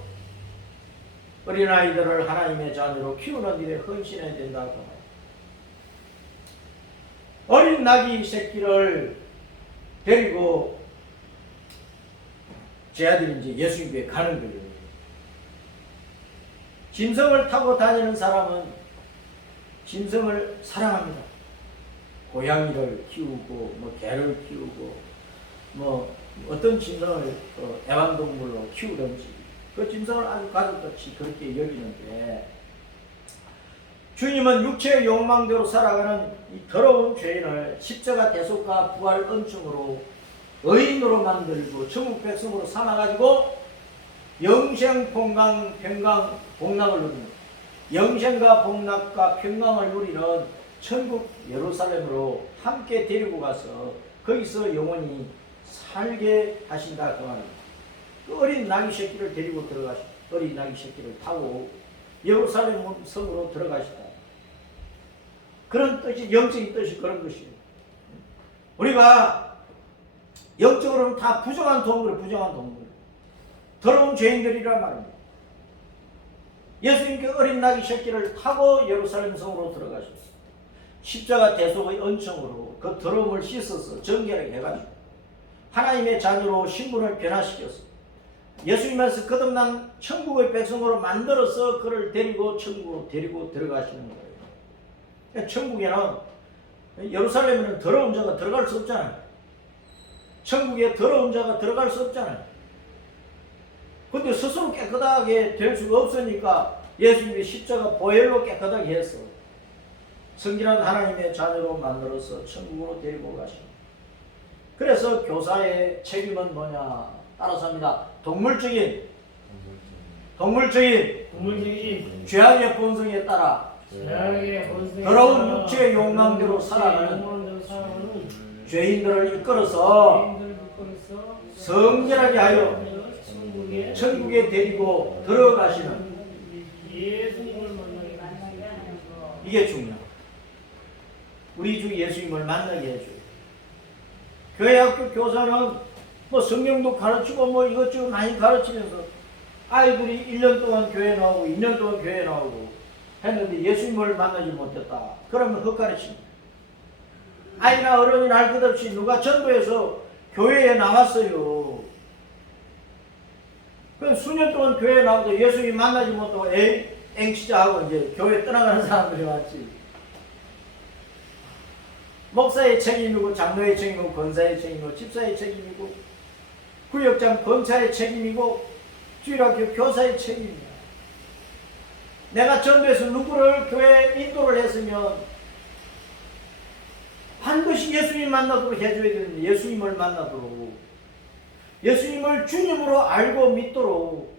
어린아이들을 하나님의 자녀로 키우는 일에 헌신해야 된다고. 어린 나귀 새끼를 데리고 제 아들이 이제 예수님께 가는 거예요. 짐승을 타고 다니는 사람은 짐승을 사랑합니다. 고양이를 키우고 뭐 개를 키우고 뭐 어떤 짐승을 애완동물로 키우든지 그 짐승을 아주 가족같이 그렇게 여기는데, 주님은 육체의 욕망대로 살아가는 이 더러운 죄인을 십자가 대속과 부활 은총으로 의인으로 만들고 천국 백성으로 삼아가지고 영생, 평강, 복락을 누리는, 영생과 복락과 평강을 누리는 천국 예루살렘으로 함께 데리고 가서 거기서 영원히 살게 하신다 그 말입니다. 그 어린 나귀 새끼를 데리고 들어가시다. 어린 나귀 새끼를 타고 예루살렘 성으로 들어가시다. 그런 뜻이, 영적인 뜻이 그런 것이에요. 우리가 영적으로는 다 부정한 동물, 더러운 죄인들이란 말입니다. 예수님께 어린 나귀 새끼를 타고 예루살렘 성으로 들어가셨어요. 십자가 대속의 은총으로 그 더러움을 씻어서 정결하게 해가지고 하나님의 자녀로 신분을 변화시켜서 예수님께서 거듭난 천국의 백성으로 만들어서 그를 데리고 천국으로 데리고 들어가시는 거예요. 천국에는, 예루살렘에는 더러운 자가 들어갈 수 없잖아요. 천국에 더러운 자가 들어갈 수 없잖아요. 근데 스스로 깨끗하게 될 수가 없으니까 예수님이 십자가 보혈로 깨끗하게 했어. 성결한 하나님의 자녀로 만들어서 천국으로 데리고 가시는. 그래서 교사의 책임은 뭐냐? 따라서 합니다. 동물적인 죄악의 본성에 따라 더러운 육체의 욕망대로 살아가는 죄인들을 이끌어서 성결하게 하여 천국에 데리고 들어가시는, 이게 중요합니다. 우리 주 예수님을 만나게 해줘요. 교회 학교 교사는 뭐 성경도 가르치고 뭐 이것저것 많이 가르치면서 아이들이 1년 동안 교회 나오고 2년 동안 교회 나오고 했는데 예수님을 만나지 못했다. 그러면 헛가르칩니다. 아이나 어른이나 할 것 없이 누가 전도해서 교회에 나왔어요. 그 수년 동안 교회에 나오도 예수님 만나지 못하고 앵치자 하고 이제 교회 떠나가는 사람들이 왔지. 목사의 책임이고 장로의 책임이고 권사의 책임이고 집사의 책임이고 구역장 검사의 책임이고 주일학교 교사의 책임이야. 내가 전도해서 누구를 교회에 인도를 했으면 반드시 예수님 만나도록 해줘야 되는데 예수님을 만나도록 예수님을 주님으로 알고 믿도록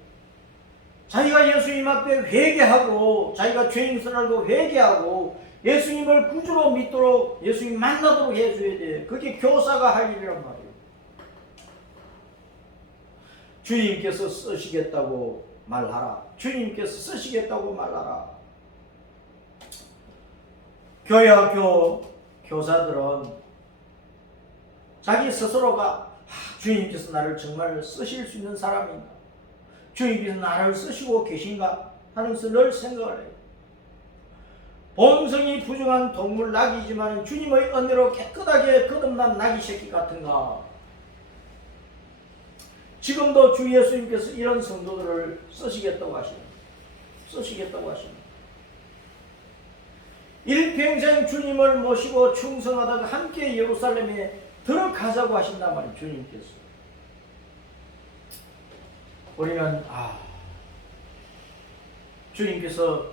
자기가 예수님 앞에 회개하고 자기가 죄인을 알고 회개하고 예수님을 구주로 믿도록 예수님 만나도록 해줘야 돼. 그게 교사가 할 일이란 말이에요. 주님께서 쓰시겠다고 말하라. 주님께서 쓰시겠다고 말하라. 교회 학교 교사들은 자기 스스로가 주님께서 나를 정말 쓰실 수 있는 사람인가? 주님께서 나를 쓰시고 계신가? 하면서 늘 생각을 해요. 본성이 부정한 동물 낙이지만 주님의 은혜로 깨끗하게 거듭난 낙이 새끼 같은가? 지금도 주 예수님께서 이런 성도들을 쓰시겠다고 하십니다. 쓰시겠다고 하십니다. 일평생 주님을 모시고 충성하다가 함께 예루살렘에 들어가자고 하신단 말이에요. 주님께서. 우리는 주님께서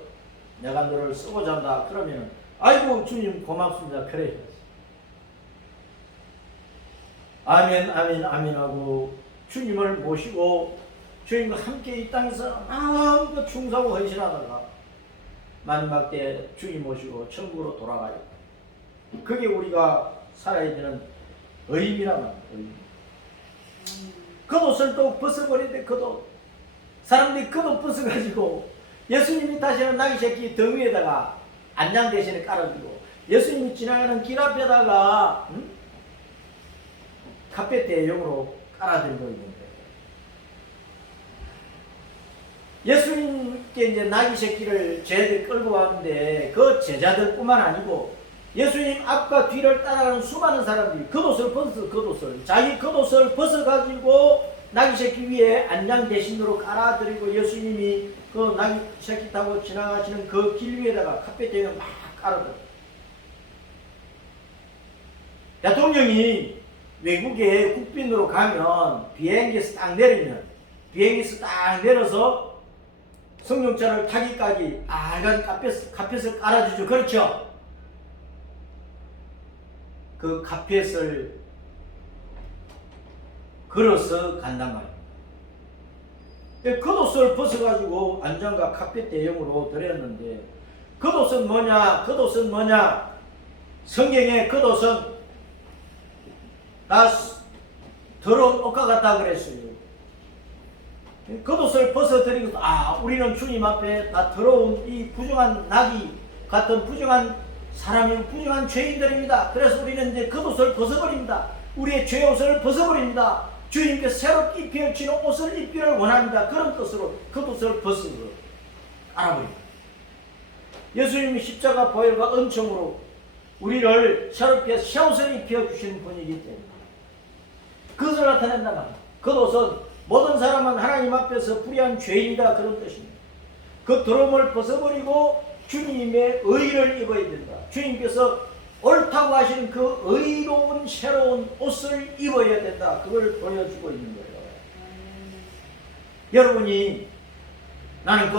내가 너를 쓰고자 한다. 그러면 아이고 주님 고맙습니다. 그래요. 아멘 아멘 아멘 하고 주님을 모시고 주님과 함께 이 땅에서 마음껏 충성하고 헌신하다가 마지막 때 주님 모시고 천국으로 돌아가요. 그게 우리가 살아야 되는 의미란 말이에요. 의미. 겉옷을 또 벗어버리는데 겉옷. 사람들이 겉옷 벗어가지고 예수님이 다시는 나귀 새끼 등 위에다가 안장 대신에 깔아주고 예수님이 지나가는 길 앞에다가 카페 대용으로 깔아드리고 있는 거예요. 예수님께 이제 나귀 새끼를 쟤들 끌고 왔는데 그 제자들뿐만 아니고 예수님 앞과 뒤를 따라가는 수많은 사람들이 겉옷을 벗어 자기 겉옷을 벗어가지고 나귀 새끼 위에 안장 대신으로 깔아드리고 예수님이 그 나귀 새끼 타고 지나가시는 그 길 위에다가 카페 대용을 막 깔아드려요. 대통령이 외국에 국빈으로 가면 비행기에서 딱 내려서 승용차를 타기까지 빨간 카펫을 깔아주죠. 그렇죠? 그 카펫을 걸어서 간단 말이에요. 겉옷을 벗어가지고 안장과 카펫 대용으로 드렸는데 겉옷은 뭐냐? 성경에 겉옷은 다 더러운 옷과 같다 그랬어요. 겉옷을 벗어드리고 우리는 주님 앞에 다 더러운 이 부정한 낙이 같은 부정한 사람이고 부정한 죄인들입니다. 그래서 우리는 이제 겉옷을 벗어버립니다. 우리의 죄옷을 벗어버립니다. 주님께서 새롭게 입혀주신 옷을 입기를 원합니다. 그런 뜻으로 겉옷을 벗어 알아버립니다. 예수님이 십자가 보혈과 은총으로 우리를 새롭게 새 옷을 입혀주시는 분이기 때문에 그것을 나타낸다 말이에요. 겉옷은 모든 사람은 하나님 앞에서 불의한 죄인이다 그런 뜻입니다. 그 더러움을 벗어버리고 주님의 의를 입어야 된다. 주님께서 옳다고 하시는 그 의로운 새로운 옷을 입어야 된다. 그걸 보여주고 있는 거예요. 여러분이 나는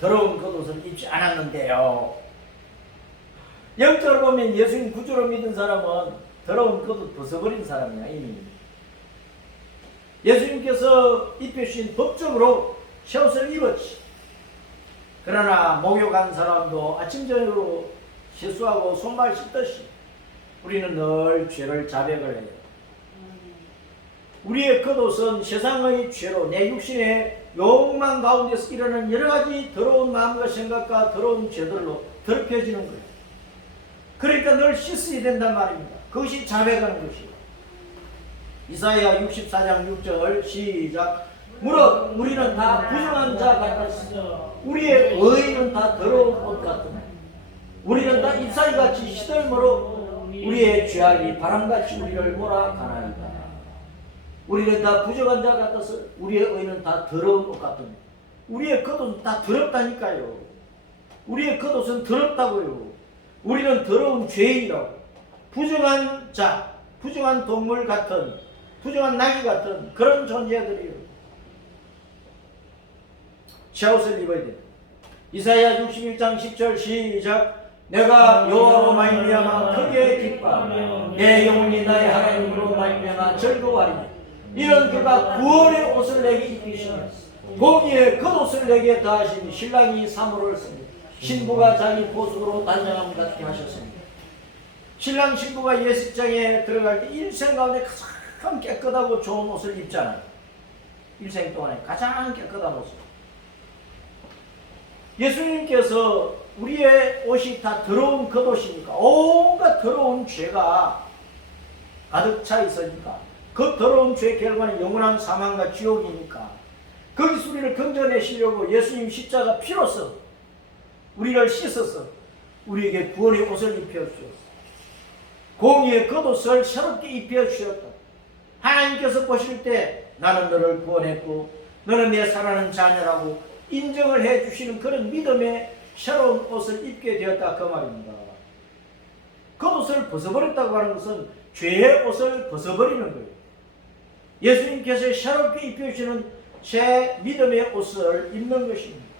더러운 겉옷을 입지 않았는데요. 영적으로 보면 예수님 구주로 믿은 사람은 더러운 겉옷 벗어버린 사람이야 이미. 예수님께서 입혀주신 법적으로 새 옷을 입었지. 그러나 목욕한 사람도 아침 저녁으로 세수하고 손발 씻듯이 우리는 늘 죄를 자백을 해요. 우리의 겉옷은 세상의 죄로 내 육신의 욕망 가운데서 일어나는 여러 가지 더러운 마음과 생각과 더러운 죄들로 더럽혀지는 거예요. 그러니까 늘 씻어야 된단 말입니다. 그것이 자백하는 것이에요. 이사야 64장 6절 시작. 무릇 우리는 다 부정한 자 같았으며 우리의 의는 다 더러운 옷 같으며 우리는 다 잎사귀같이 시들므로 우리의 죄악이 바람같이 우리를 몰아가나이다. 우리는 다 부정한 자 같아서 우리의 의는 다 더러운 옷 같으며 우리의 겉옷은 다 더럽다니까요. 우리의 겉옷은 더럽다고요. 우리는 더러운 죄인이라고. 부정한 자, 부정한 동물 같은, 부정한 나귀 같은 그런 존재들이요. 샤옷을 입어야 돼. 이사야 61장 10절 시작. 내가 여호와로 말미암아 크게 기뻐하며 내 영혼이 나의 하나님으로 말미암아 즐거워하리니 이는 그가 구원의 옷을 내게 입히시며 공의의 겉옷을 내게 더하시니 신랑이 사물을 씁니다. 신부가 자기 보석으로 단장함 같게 하셨습니다. 신랑 신부가 예식장에 들어갈 때 일생 가운데 가장 깨끗하고 좋은 옷을 입잖아요. 일생 동안에 가장 깨끗한 옷을. 예수님께서 우리의 옷이 다 더러운 겉옷이니까 온갖 더러운 죄가 가득 차 있으니까 그 더러운 죄 결과는 영원한 사망과 지옥이니까 거기서 우리를 건져내시려고 예수님 십자가 피로써 우리를 씻어서 우리에게 구원의 옷을 입혀주셨어. 공의의 겉옷을 새롭게 입혀주셨다. 하나님께서 보실 때 나는 너를 구원했고 너는 내 사랑하는 자녀라고 인정을 해주시는 그런 믿음의 새로운 옷을 입게 되었다 그 말입니다. 겉옷을 벗어버렸다고 하는 것은 죄의 옷을 벗어버리는 거예요. 예수님께서 새롭게 입혀주시는 새 믿음의 옷을 입는 것입니다.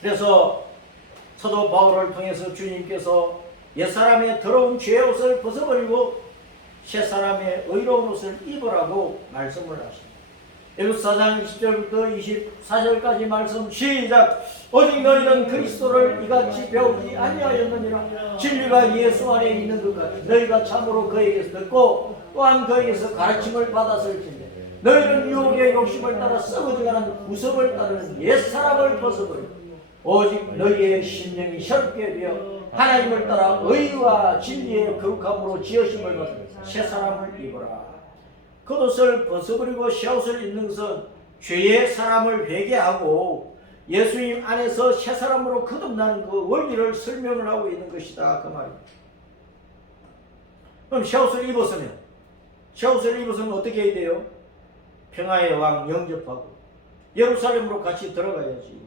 그래서 사도 바울을 통해서 주님께서 옛사람의 더러운 죄의 옷을 벗어버리고 새사람의 의로운 옷을 입으라고 말씀을 하십니다. 에베소 4장 20절부터 24절까지 말씀 시작. 오직 너희는 그리스도를 이같이 배우지 아니하였느니라. 진리가 예수 안에 있는 것 같이 너희가 참으로 그에게서 듣고 또한 그에게서 가르침을 받았을진데 너희는 유혹의 욕심을 따라 썩어져가는 구습을 따르는 옛사람을 벗어버리고 오직 너희의 심령이 새롭게 되어 하나님을 따라 의와 진리의 거룩함으로 지으심을 받은 새사람을 입어라. 겉옷을 벗어버리고 새 옷을 입는 것은 죄의 사람을 회개하고 예수님 안에서 새사람으로 거듭나는 그 원리를 설명을 하고 있는 것이다 그 말입니다. 그럼 새 옷을 입었으면 어떻게 해야 돼요? 평화의 왕 영접하고 예루살렘으로 같이 들어가야지.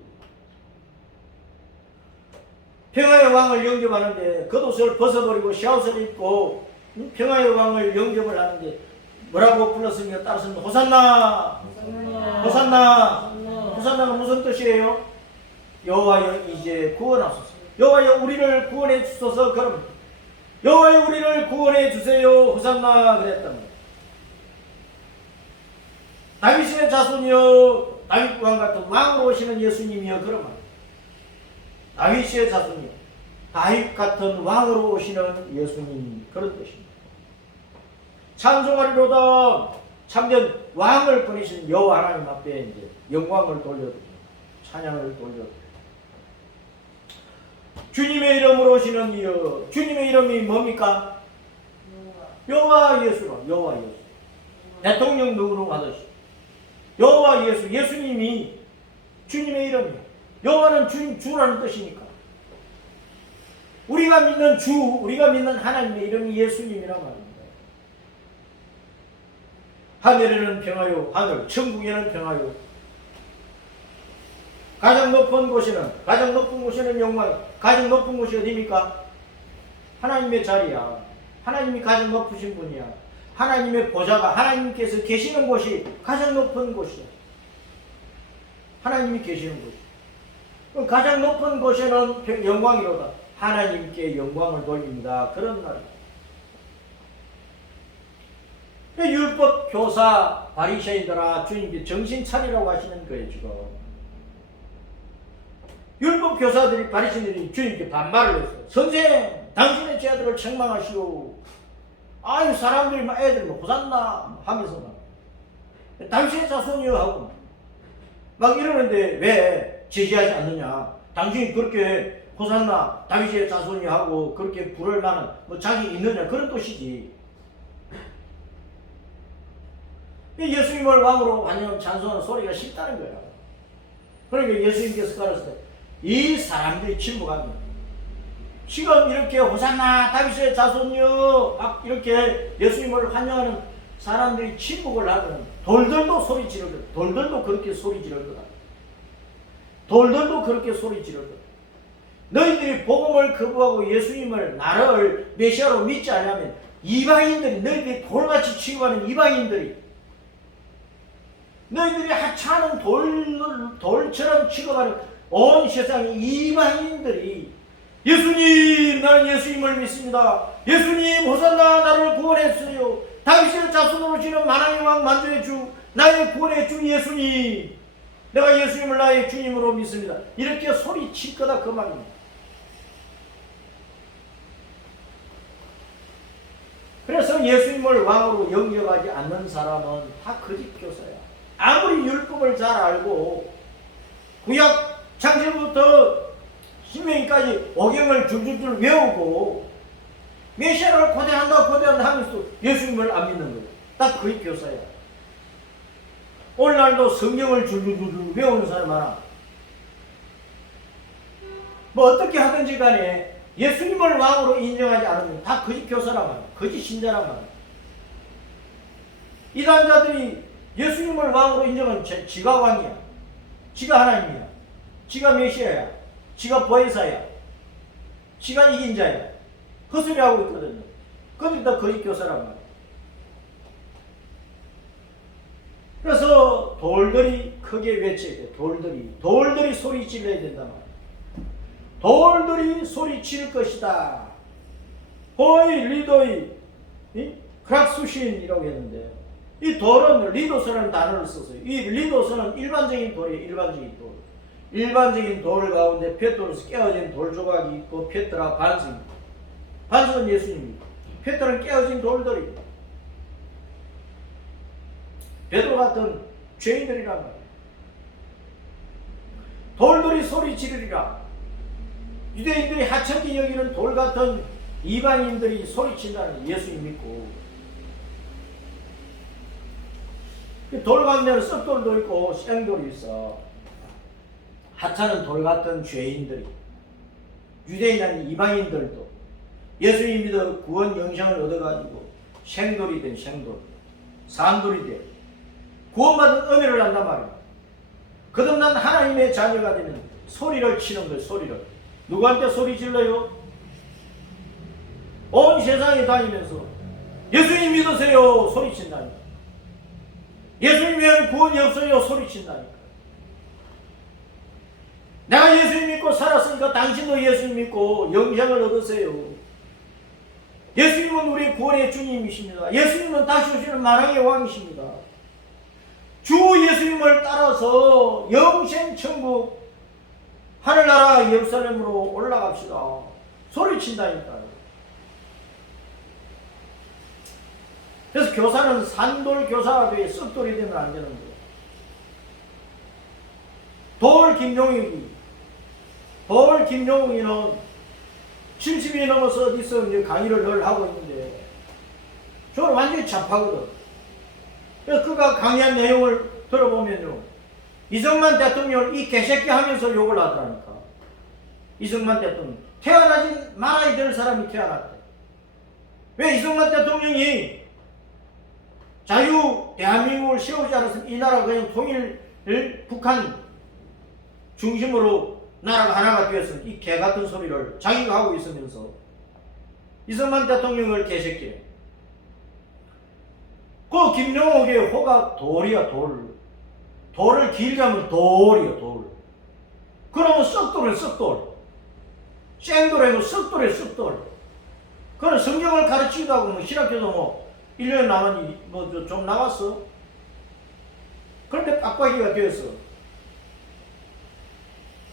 평화의 왕을 영접하는데 겉옷을 벗어버리고 새 옷을 입고 평화의 왕을 영접을 하는데 뭐라고 불렀습니까? 따라서는 호산나! 호산나! 호산나가 무슨 뜻이에요? 여호와여 이제 구원하소서. 여호와여 우리를 구원해 주소서. 그럼 여호와여 우리를 구원해 주세요. 호산나 그랬단 말이에요. 다윗의 자손이여 다윗 왕 같은 왕으로 오시는 예수님이여 그런 말이에요. 다윗의 자손이요 다윗 같은 왕으로 오시는 예수님 그런 뜻입니다. 찬송하리로다. 참된 왕을 보내신 여호와 하나님 앞에 이제 영광을 돌려드리고 찬양을 돌려드리고 주님의 이름으로 오시는 이여. 주님의 이름이 뭡니까? 여호와 예수로. 여호와 예수. 대통령 누구로 받으시오. 여호와 예수. 예수님이 주님의 이름이에요. 여호와는 주라는 뜻이니까. 우리가 믿는 주, 우리가 믿는 하나님의 이름이 예수님이란 말입니다. 하늘에는 평화요, 하늘, 천국에는 평화요. 가장 높은 곳에는 영광. 가장 높은 곳이 어디입니까? 하나님의 자리야. 하나님이 가장 높으신 분이야. 하나님의 보좌가 하나님께서 계시는 곳이 가장 높은 곳이야. 하나님이 계시는 곳. 가장 높은 곳에는 영광이로다. 하나님께 영광을 돌립니다. 그런 말이에요. 율법 교사 바리새인들아 주님께 정신 차리라고 하시는 거예요. 지금 율법 교사들이 바리새인들이 주님께 반말을 했어요. 선생 당신의 제자들을 책망하시오. 아유 사람들이 막 애들 뭐 호산나 하면서 막 당신의 자손이여 하고 막 이러는데 왜 제지하지 않느냐. 당신이 그렇게 호산나 다윗의 자손이 하고 그렇게 부를 만한 뭐 자기 있느냐 그런 뜻이지. 예수님을 왕으로 환영하는 찬송하는 소리가 싫다는 거야. 그러니까 예수님께서 가르칠 때 이 사람들이 침묵합니다. 지금 이렇게 호산나 다윗의 자손이여 막 이렇게 예수님을 환영하는 사람들이 침묵을 하면 돌들도 소리 지르거든. 돌들도 그렇게 소리 지르거든. 돌들도 그렇게 소리 지르거든. 너희들이 복음을 거부하고 예수님을 나를 메시아로 믿지 않으면 이방인들이 너희들이 돌같이 취급하는 이방인들이 너희들이 하찮은 돌처럼 취급하는 온 세상의 이방인들이 예수님 나는 예수님을 믿습니다. 예수님 호산나 나를 구원했어요. 다윗의 자손으로 지는 만왕의 왕 만주의 주 나의 구원의 주 예수님 내가 예수님을 나의 주님으로 믿습니다. 이렇게 소리칠 거다 그 말입니다. 그래서 예수님을 왕으로 영접하지 않는 사람은 다 거짓 교사야. 아무리 율법을 잘 알고 구약 창세부터 신명기까지 오경을 줄줄줄 외우고 메시아를 고대한다 하면서 예수님을 안 믿는 거야. 딱 거짓 교사야. 오늘날도 성경을 줄줄줄 외우는 사람 많아. 뭐 어떻게 하든지 간에 예수님을 왕으로 인정하지 않으면 다 거짓 교사란 말이야. 거짓 신자란 말이야. 이단자들이 예수님을 왕으로 인정하면 지가 왕이야. 지가 하나님이야. 지가 메시아야. 지가 보혜사야. 지가 이긴 자야. 헛소리하고 있거든요. 그들이 다 거짓 교사란 말이야. 그래서 돌들이 크게 외쳐야 돼. 돌들이 소리 질러야 된단 말이야. 돌들이 소리 칠 것이다. 호이 리도이 크락수신이라고 했는데 이 돌은 리도스라는 단어를 썼어요. 이 리도스는 일반적인 돌이에요. 일반적인 돌. 일반적인 돌 가운데 페트로스 깨어진 돌 조각이 있고 페트라 반석입니다. 반석은 예수님입니다. 페트라는 깨어진 돌들입니다. 베드로 같은 죄인들이란 말이에요. 돌들이 소리 지르리라. 유대인들이 하찮게 여기는 돌 같은 이방인들이 소리친다는 예수님 믿고 돌 가운데는 썩돌도 있고 생돌이 있어. 하찮은 돌 같은 죄인들이 유대인 아닌 이방인들도 예수님 믿어 구원 영생을 얻어가지고 생돌이 된 생돌 산돌이 돼 구원받은 은혜를 한단 말이야. 거듭난 하나님의 자녀가 되면 소리를 치는 거예요. 소리를. 누구한테 소리 질러요? 온 세상에 다니면서 예수님 믿으세요 소리친다니까. 예수님 외에는 구원이 없어요 소리친다니까. 내가 예수님 믿고 살았으니까 당신도 예수님 믿고 영생을 얻으세요. 예수님은 우리의 구원의 주님이십니다. 예수님은 다시 오시는 만왕의 왕이십니다. 주 예수님을 따라서 영생천국 하늘나라 예루살렘으로 올라갑시다. 소리친다니까요. 그래서 교사는 산돌 교사가 돼 썩돌이 되면 안 되는 거예요. 돌 김용욱이는 70이 넘어서 어디서 이제 강의를 늘 하고 있는데 저는 완전히 잡하거든. 그래서 그가 강의한 내용을 들어보면요. 이승만 대통령을 이 개새끼 하면서 욕을 하더라니까. 이승만 대통령. 태어나지 말아야 될 사람이 태어났대. 왜 이승만 대통령이 대한민국을 세우지 않았으면 이 나라가 그냥 통일을 북한 중심으로 나라가 하나가 되었으면 이 개같은 소리를 자기가 하고 있으면서 이승만 대통령을 개새끼. 그 김용옥의 호가 돌이야 돌. 돌을 길게 하면 돌이야 돌. 그러면 썩돌은 썩돌. 생돌에도 썩돌에 썩돌. 그런 성경을 가르치기도 하고 뭐 신학교도 뭐 1년에 나왔니 뭐 좀 나왔어. 그런데 빡빡이가 되었어.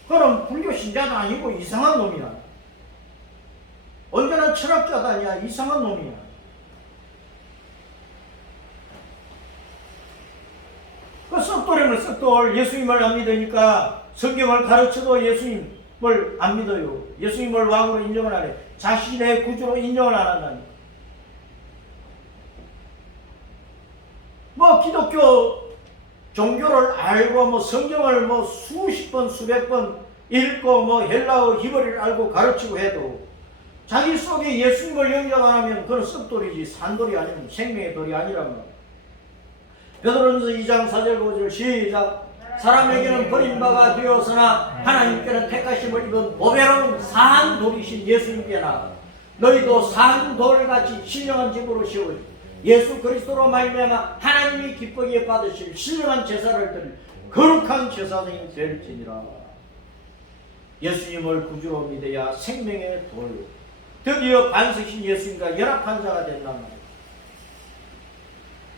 그럼 불교 신자도 아니고 이상한 놈이야. 언제나 철학자도 아니야. 이상한 놈이야. 그 썩돌이면 썩돌. 예수님을 안 믿으니까 성경을 가르쳐도 예수님 안 믿어요. 예수님을 왕으로 인정을 안 해. 자신의 구주로 인정을 안 한다니까. 기독교 종교를 알고 성경을 수십 번 수백 번 읽고 헬라어 히브리를 알고 가르치고 해도 자기 속에 예수님을 영접 안 하면 그건 썩돌이지 산돌이 아니면 생명의 돌이 아니란 말이야. 베드로전서 2장 4절 5절 시작. 사람에게는 버림바가 되었으나 하나님께는 택하심을 입은 보배로운 산돌이신 예수님께나 너희도 산돌같이 신령한 집으로 세우지 예수 그리스도로 말미암아 하나님이 기쁘게 받으실 신령한 제사를 드릴 거룩한 제사장이 될지니라. 예수님을 구주로 믿어야 생명의 돌, 드디어 반석이신 예수님과 연합한 자가 된단 말이에요.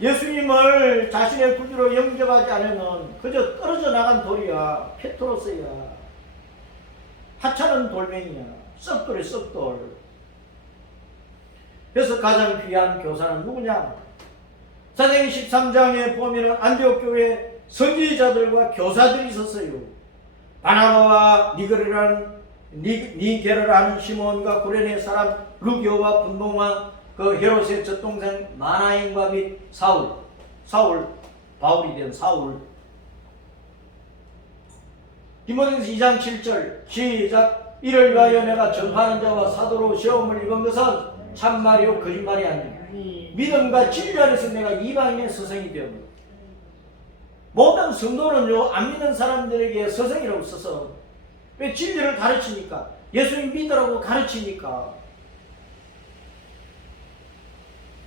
예수님을 자신의 구주로 영접하지 않으면 그저 떨어져 나간 돌이야. 페트로스야. 하찮은 돌멩이야. 썩돌이 썩돌. 그래서 가장 귀한 교사는 누구냐? 사도행전 13장에 보면 안디옥 교회에 선지자들과 교사들이 있었어요. 바나바와 니게르라는 시몬과 구레네 사람 루기오와 분봉왕 그 헤롯의 젖동생 마나임과 및 바울이 된 사울. 디모데전서 2장 7절 시작. 이를 위하여 내가 전파하는 자와 사도로 시험을 입은 것은 참말이요 거짓말이 아니라 믿음과 진리 안에서 내가 이방인의 스승이 되었노라. 모든 성도는요 안 믿는 사람들에게 스승이라고 써서 왜 진리를 가르치니까 예수님 믿으라고 가르치니까.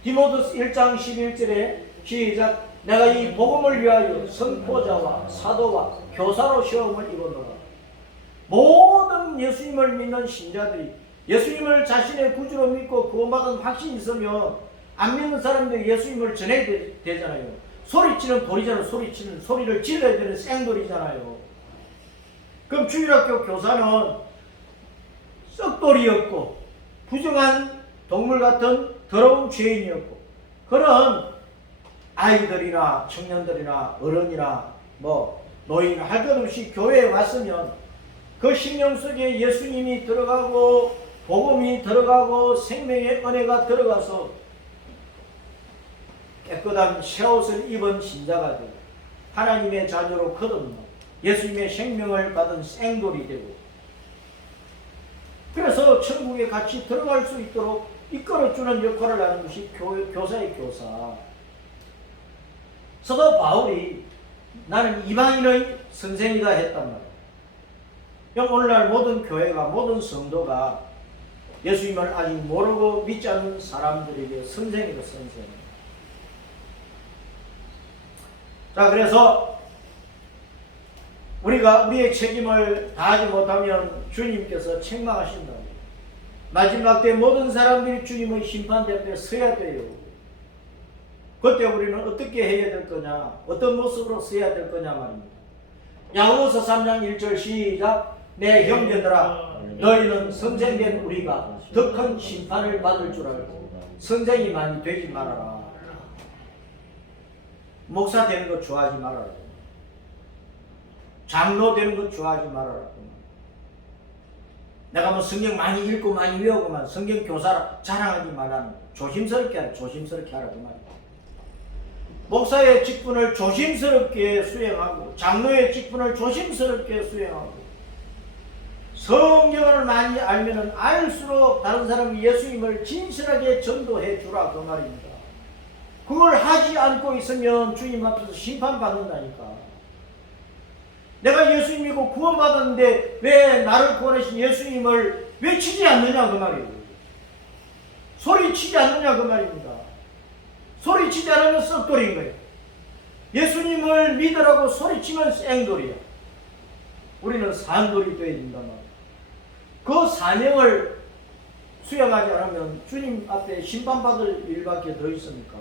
디모데전서 1장 11절에 시작. 내가 이 복음을 위하여 선포자와 사도와 교사로 시험을 입었노라. 모든 예수님을 믿는 신자들이 예수님을 자신의 구주로 믿고 구원받은 확신이 있으면 안 믿는 사람들이 예수님을 전해야 되잖아요. 소리치는 돌이잖아요. 소리를 질러야 되는 생돌이잖아요. 그럼 주일학교 교사는 썩돌이였고 부정한 동물 같은 더러운 죄인이었고 그런 아이들이나 청년들이나 어른이나 노인 할 것 없이 교회에 왔으면 그 심령 속에 예수님이 들어가고 복음이 들어가고 생명의 은혜가 들어가서 깨끗한 새 옷을 입은 신자가 되고 하나님의 자녀로 거듭나 예수님의 생명을 받은 생돌이 되고 그래서 천국에 같이 들어갈 수 있도록 이끌어주는 역할을 하는 것이 교사의 교사. 사도 바울이 나는 이방인의 선생이다 했단 말이에요. 오늘날 모든 교회가 모든 성도가 예수님을 아직 모르고 믿지 않는 사람들에게 선생이다 선생. 자 그래서 우리가 우리의 책임을 다하지 못하면 주님께서 책망하신다. 마지막 때 모든 사람들이 주님의 심판대 앞에 서야 돼요. 그때 우리는 어떻게 해야 될 거냐, 어떤 모습으로 서야 될 거냐 말입니다. 야고보서 3장 1절 시작. 내 형제들아 너희는 선생된 우리가 더 큰 심판을 받을 줄 알고 선생이 많이 되지 말아라. 목사 되는 거 좋아하지 말아라. 장로 되는 거 좋아하지 말아라. 내가 성경 많이 읽고 많이 외우고만 성경 교사라 자랑하지 말라는 조심스럽게 하라 그 말이야. 목사의 직분을 조심스럽게 수행하고 장로의 직분을 조심스럽게 수행하고 성경을 많이 알면은 알수록 다른 사람이 예수님을 진실하게 전도해 주라 그 말입니다. 그걸 하지 않고 있으면 주님 앞에서 심판받는다니까. 내가 예수님이고 구원받았는데 왜 나를 구원하신 예수님을 외치지 않느냐 그 말이에요. 소리치지 않느냐 그 말입니다. 소리치지 않으면 썩돌인 거예요. 예수님을 믿으라고 소리치면 생돌이야. 우리는 산돌이 되어야 된단 말이에요. 그 사명을 수행하지 않으면 주님 앞에 심판받을 일밖에 더 있습니까?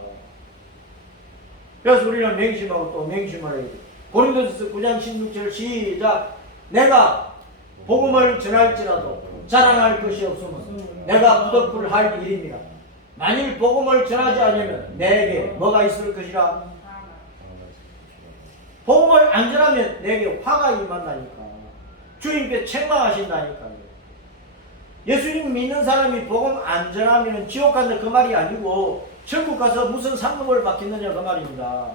그래서 우리는 맹심하고 또 맹심을 해야 돼요. 고린도전서 9장 16절 시작. 내가 복음을 전할지라도 자랑할 것이 없으면 내가 부득불할 일입니다. 만일 복음을 전하지 않으면 내게 뭐가 있을 것이라. 복음을 안 전하면 내게 화가 임한다니까. 주님께 책망하신다니까요. 예수님 믿는 사람이 복음 안 전하면 지옥 간다 그 말이 아니고 천국 가서 무슨 상급을 받겠느냐 그 말입니다.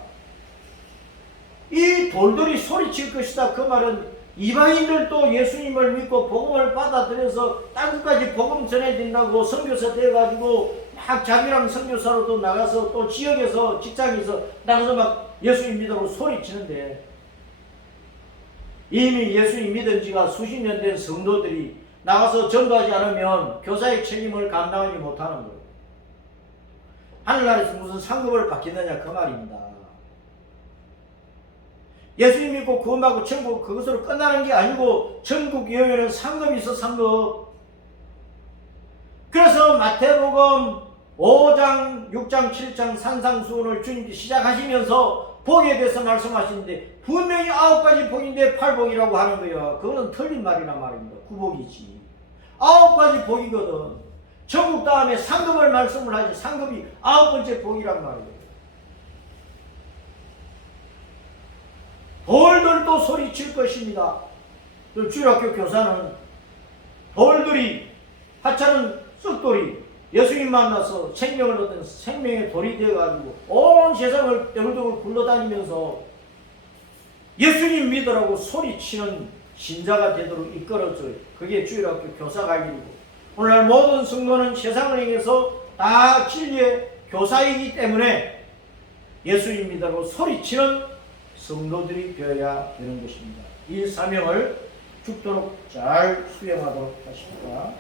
이 돌들이 소리칠 것이다 그 말은 이방인들도 예수님을 믿고 복음을 받아들여서 땅끝까지 복음 전해야 된다고 선교사 돼가지고 막 자기랑 선교사로도 나가서 또 지역에서 직장에서 나가서 막 예수님 믿으라고 소리치는데 이미 예수님 믿은 지가 수십 년 된 성도들이 나가서 전도하지 않으면 교사의 책임을 감당하지 못하는 거예요. 하늘나라에서 무슨 상급을 받겠느냐 그 말입니다. 예수님 믿고 구원받고 천국 그것으로 끝나는 게 아니고 천국 여행에는 상급이 있어 상급. 그래서 마태복음 5장, 6장, 7장 산상수훈을 주님께 시작하시면서 복에 대해서 말씀하시는데 분명히 9가지 복인데 8복이라고 하는 거예요. 그거는 틀린 말이란 말입니다. 9복이지. 9가지 복이거든. 천국 다음에 상급을 말씀을 하지 상급이 9번째 복이란 말이에요. 돌들도 소리칠 것입니다. 주일학교 교사는 돌들이 하찮은 쑥돌이 예수님 만나서 생명을 얻은 생명의 돌이 되어가지고 온 세상을 떼굴떼굴 굴러다니면서 예수님 믿으라고 소리치는 신자가 되도록 이끌어줘요. 그게 주일학교 교사가 일이고 오늘날 모든 성도는 세상을 향해서 다 진리의 교사이기 때문에 예수님 믿으라고 소리치는 성도들이 되어야 되는 것입니다. 이 사명을 죽도록 잘 수행하도록 하십니다.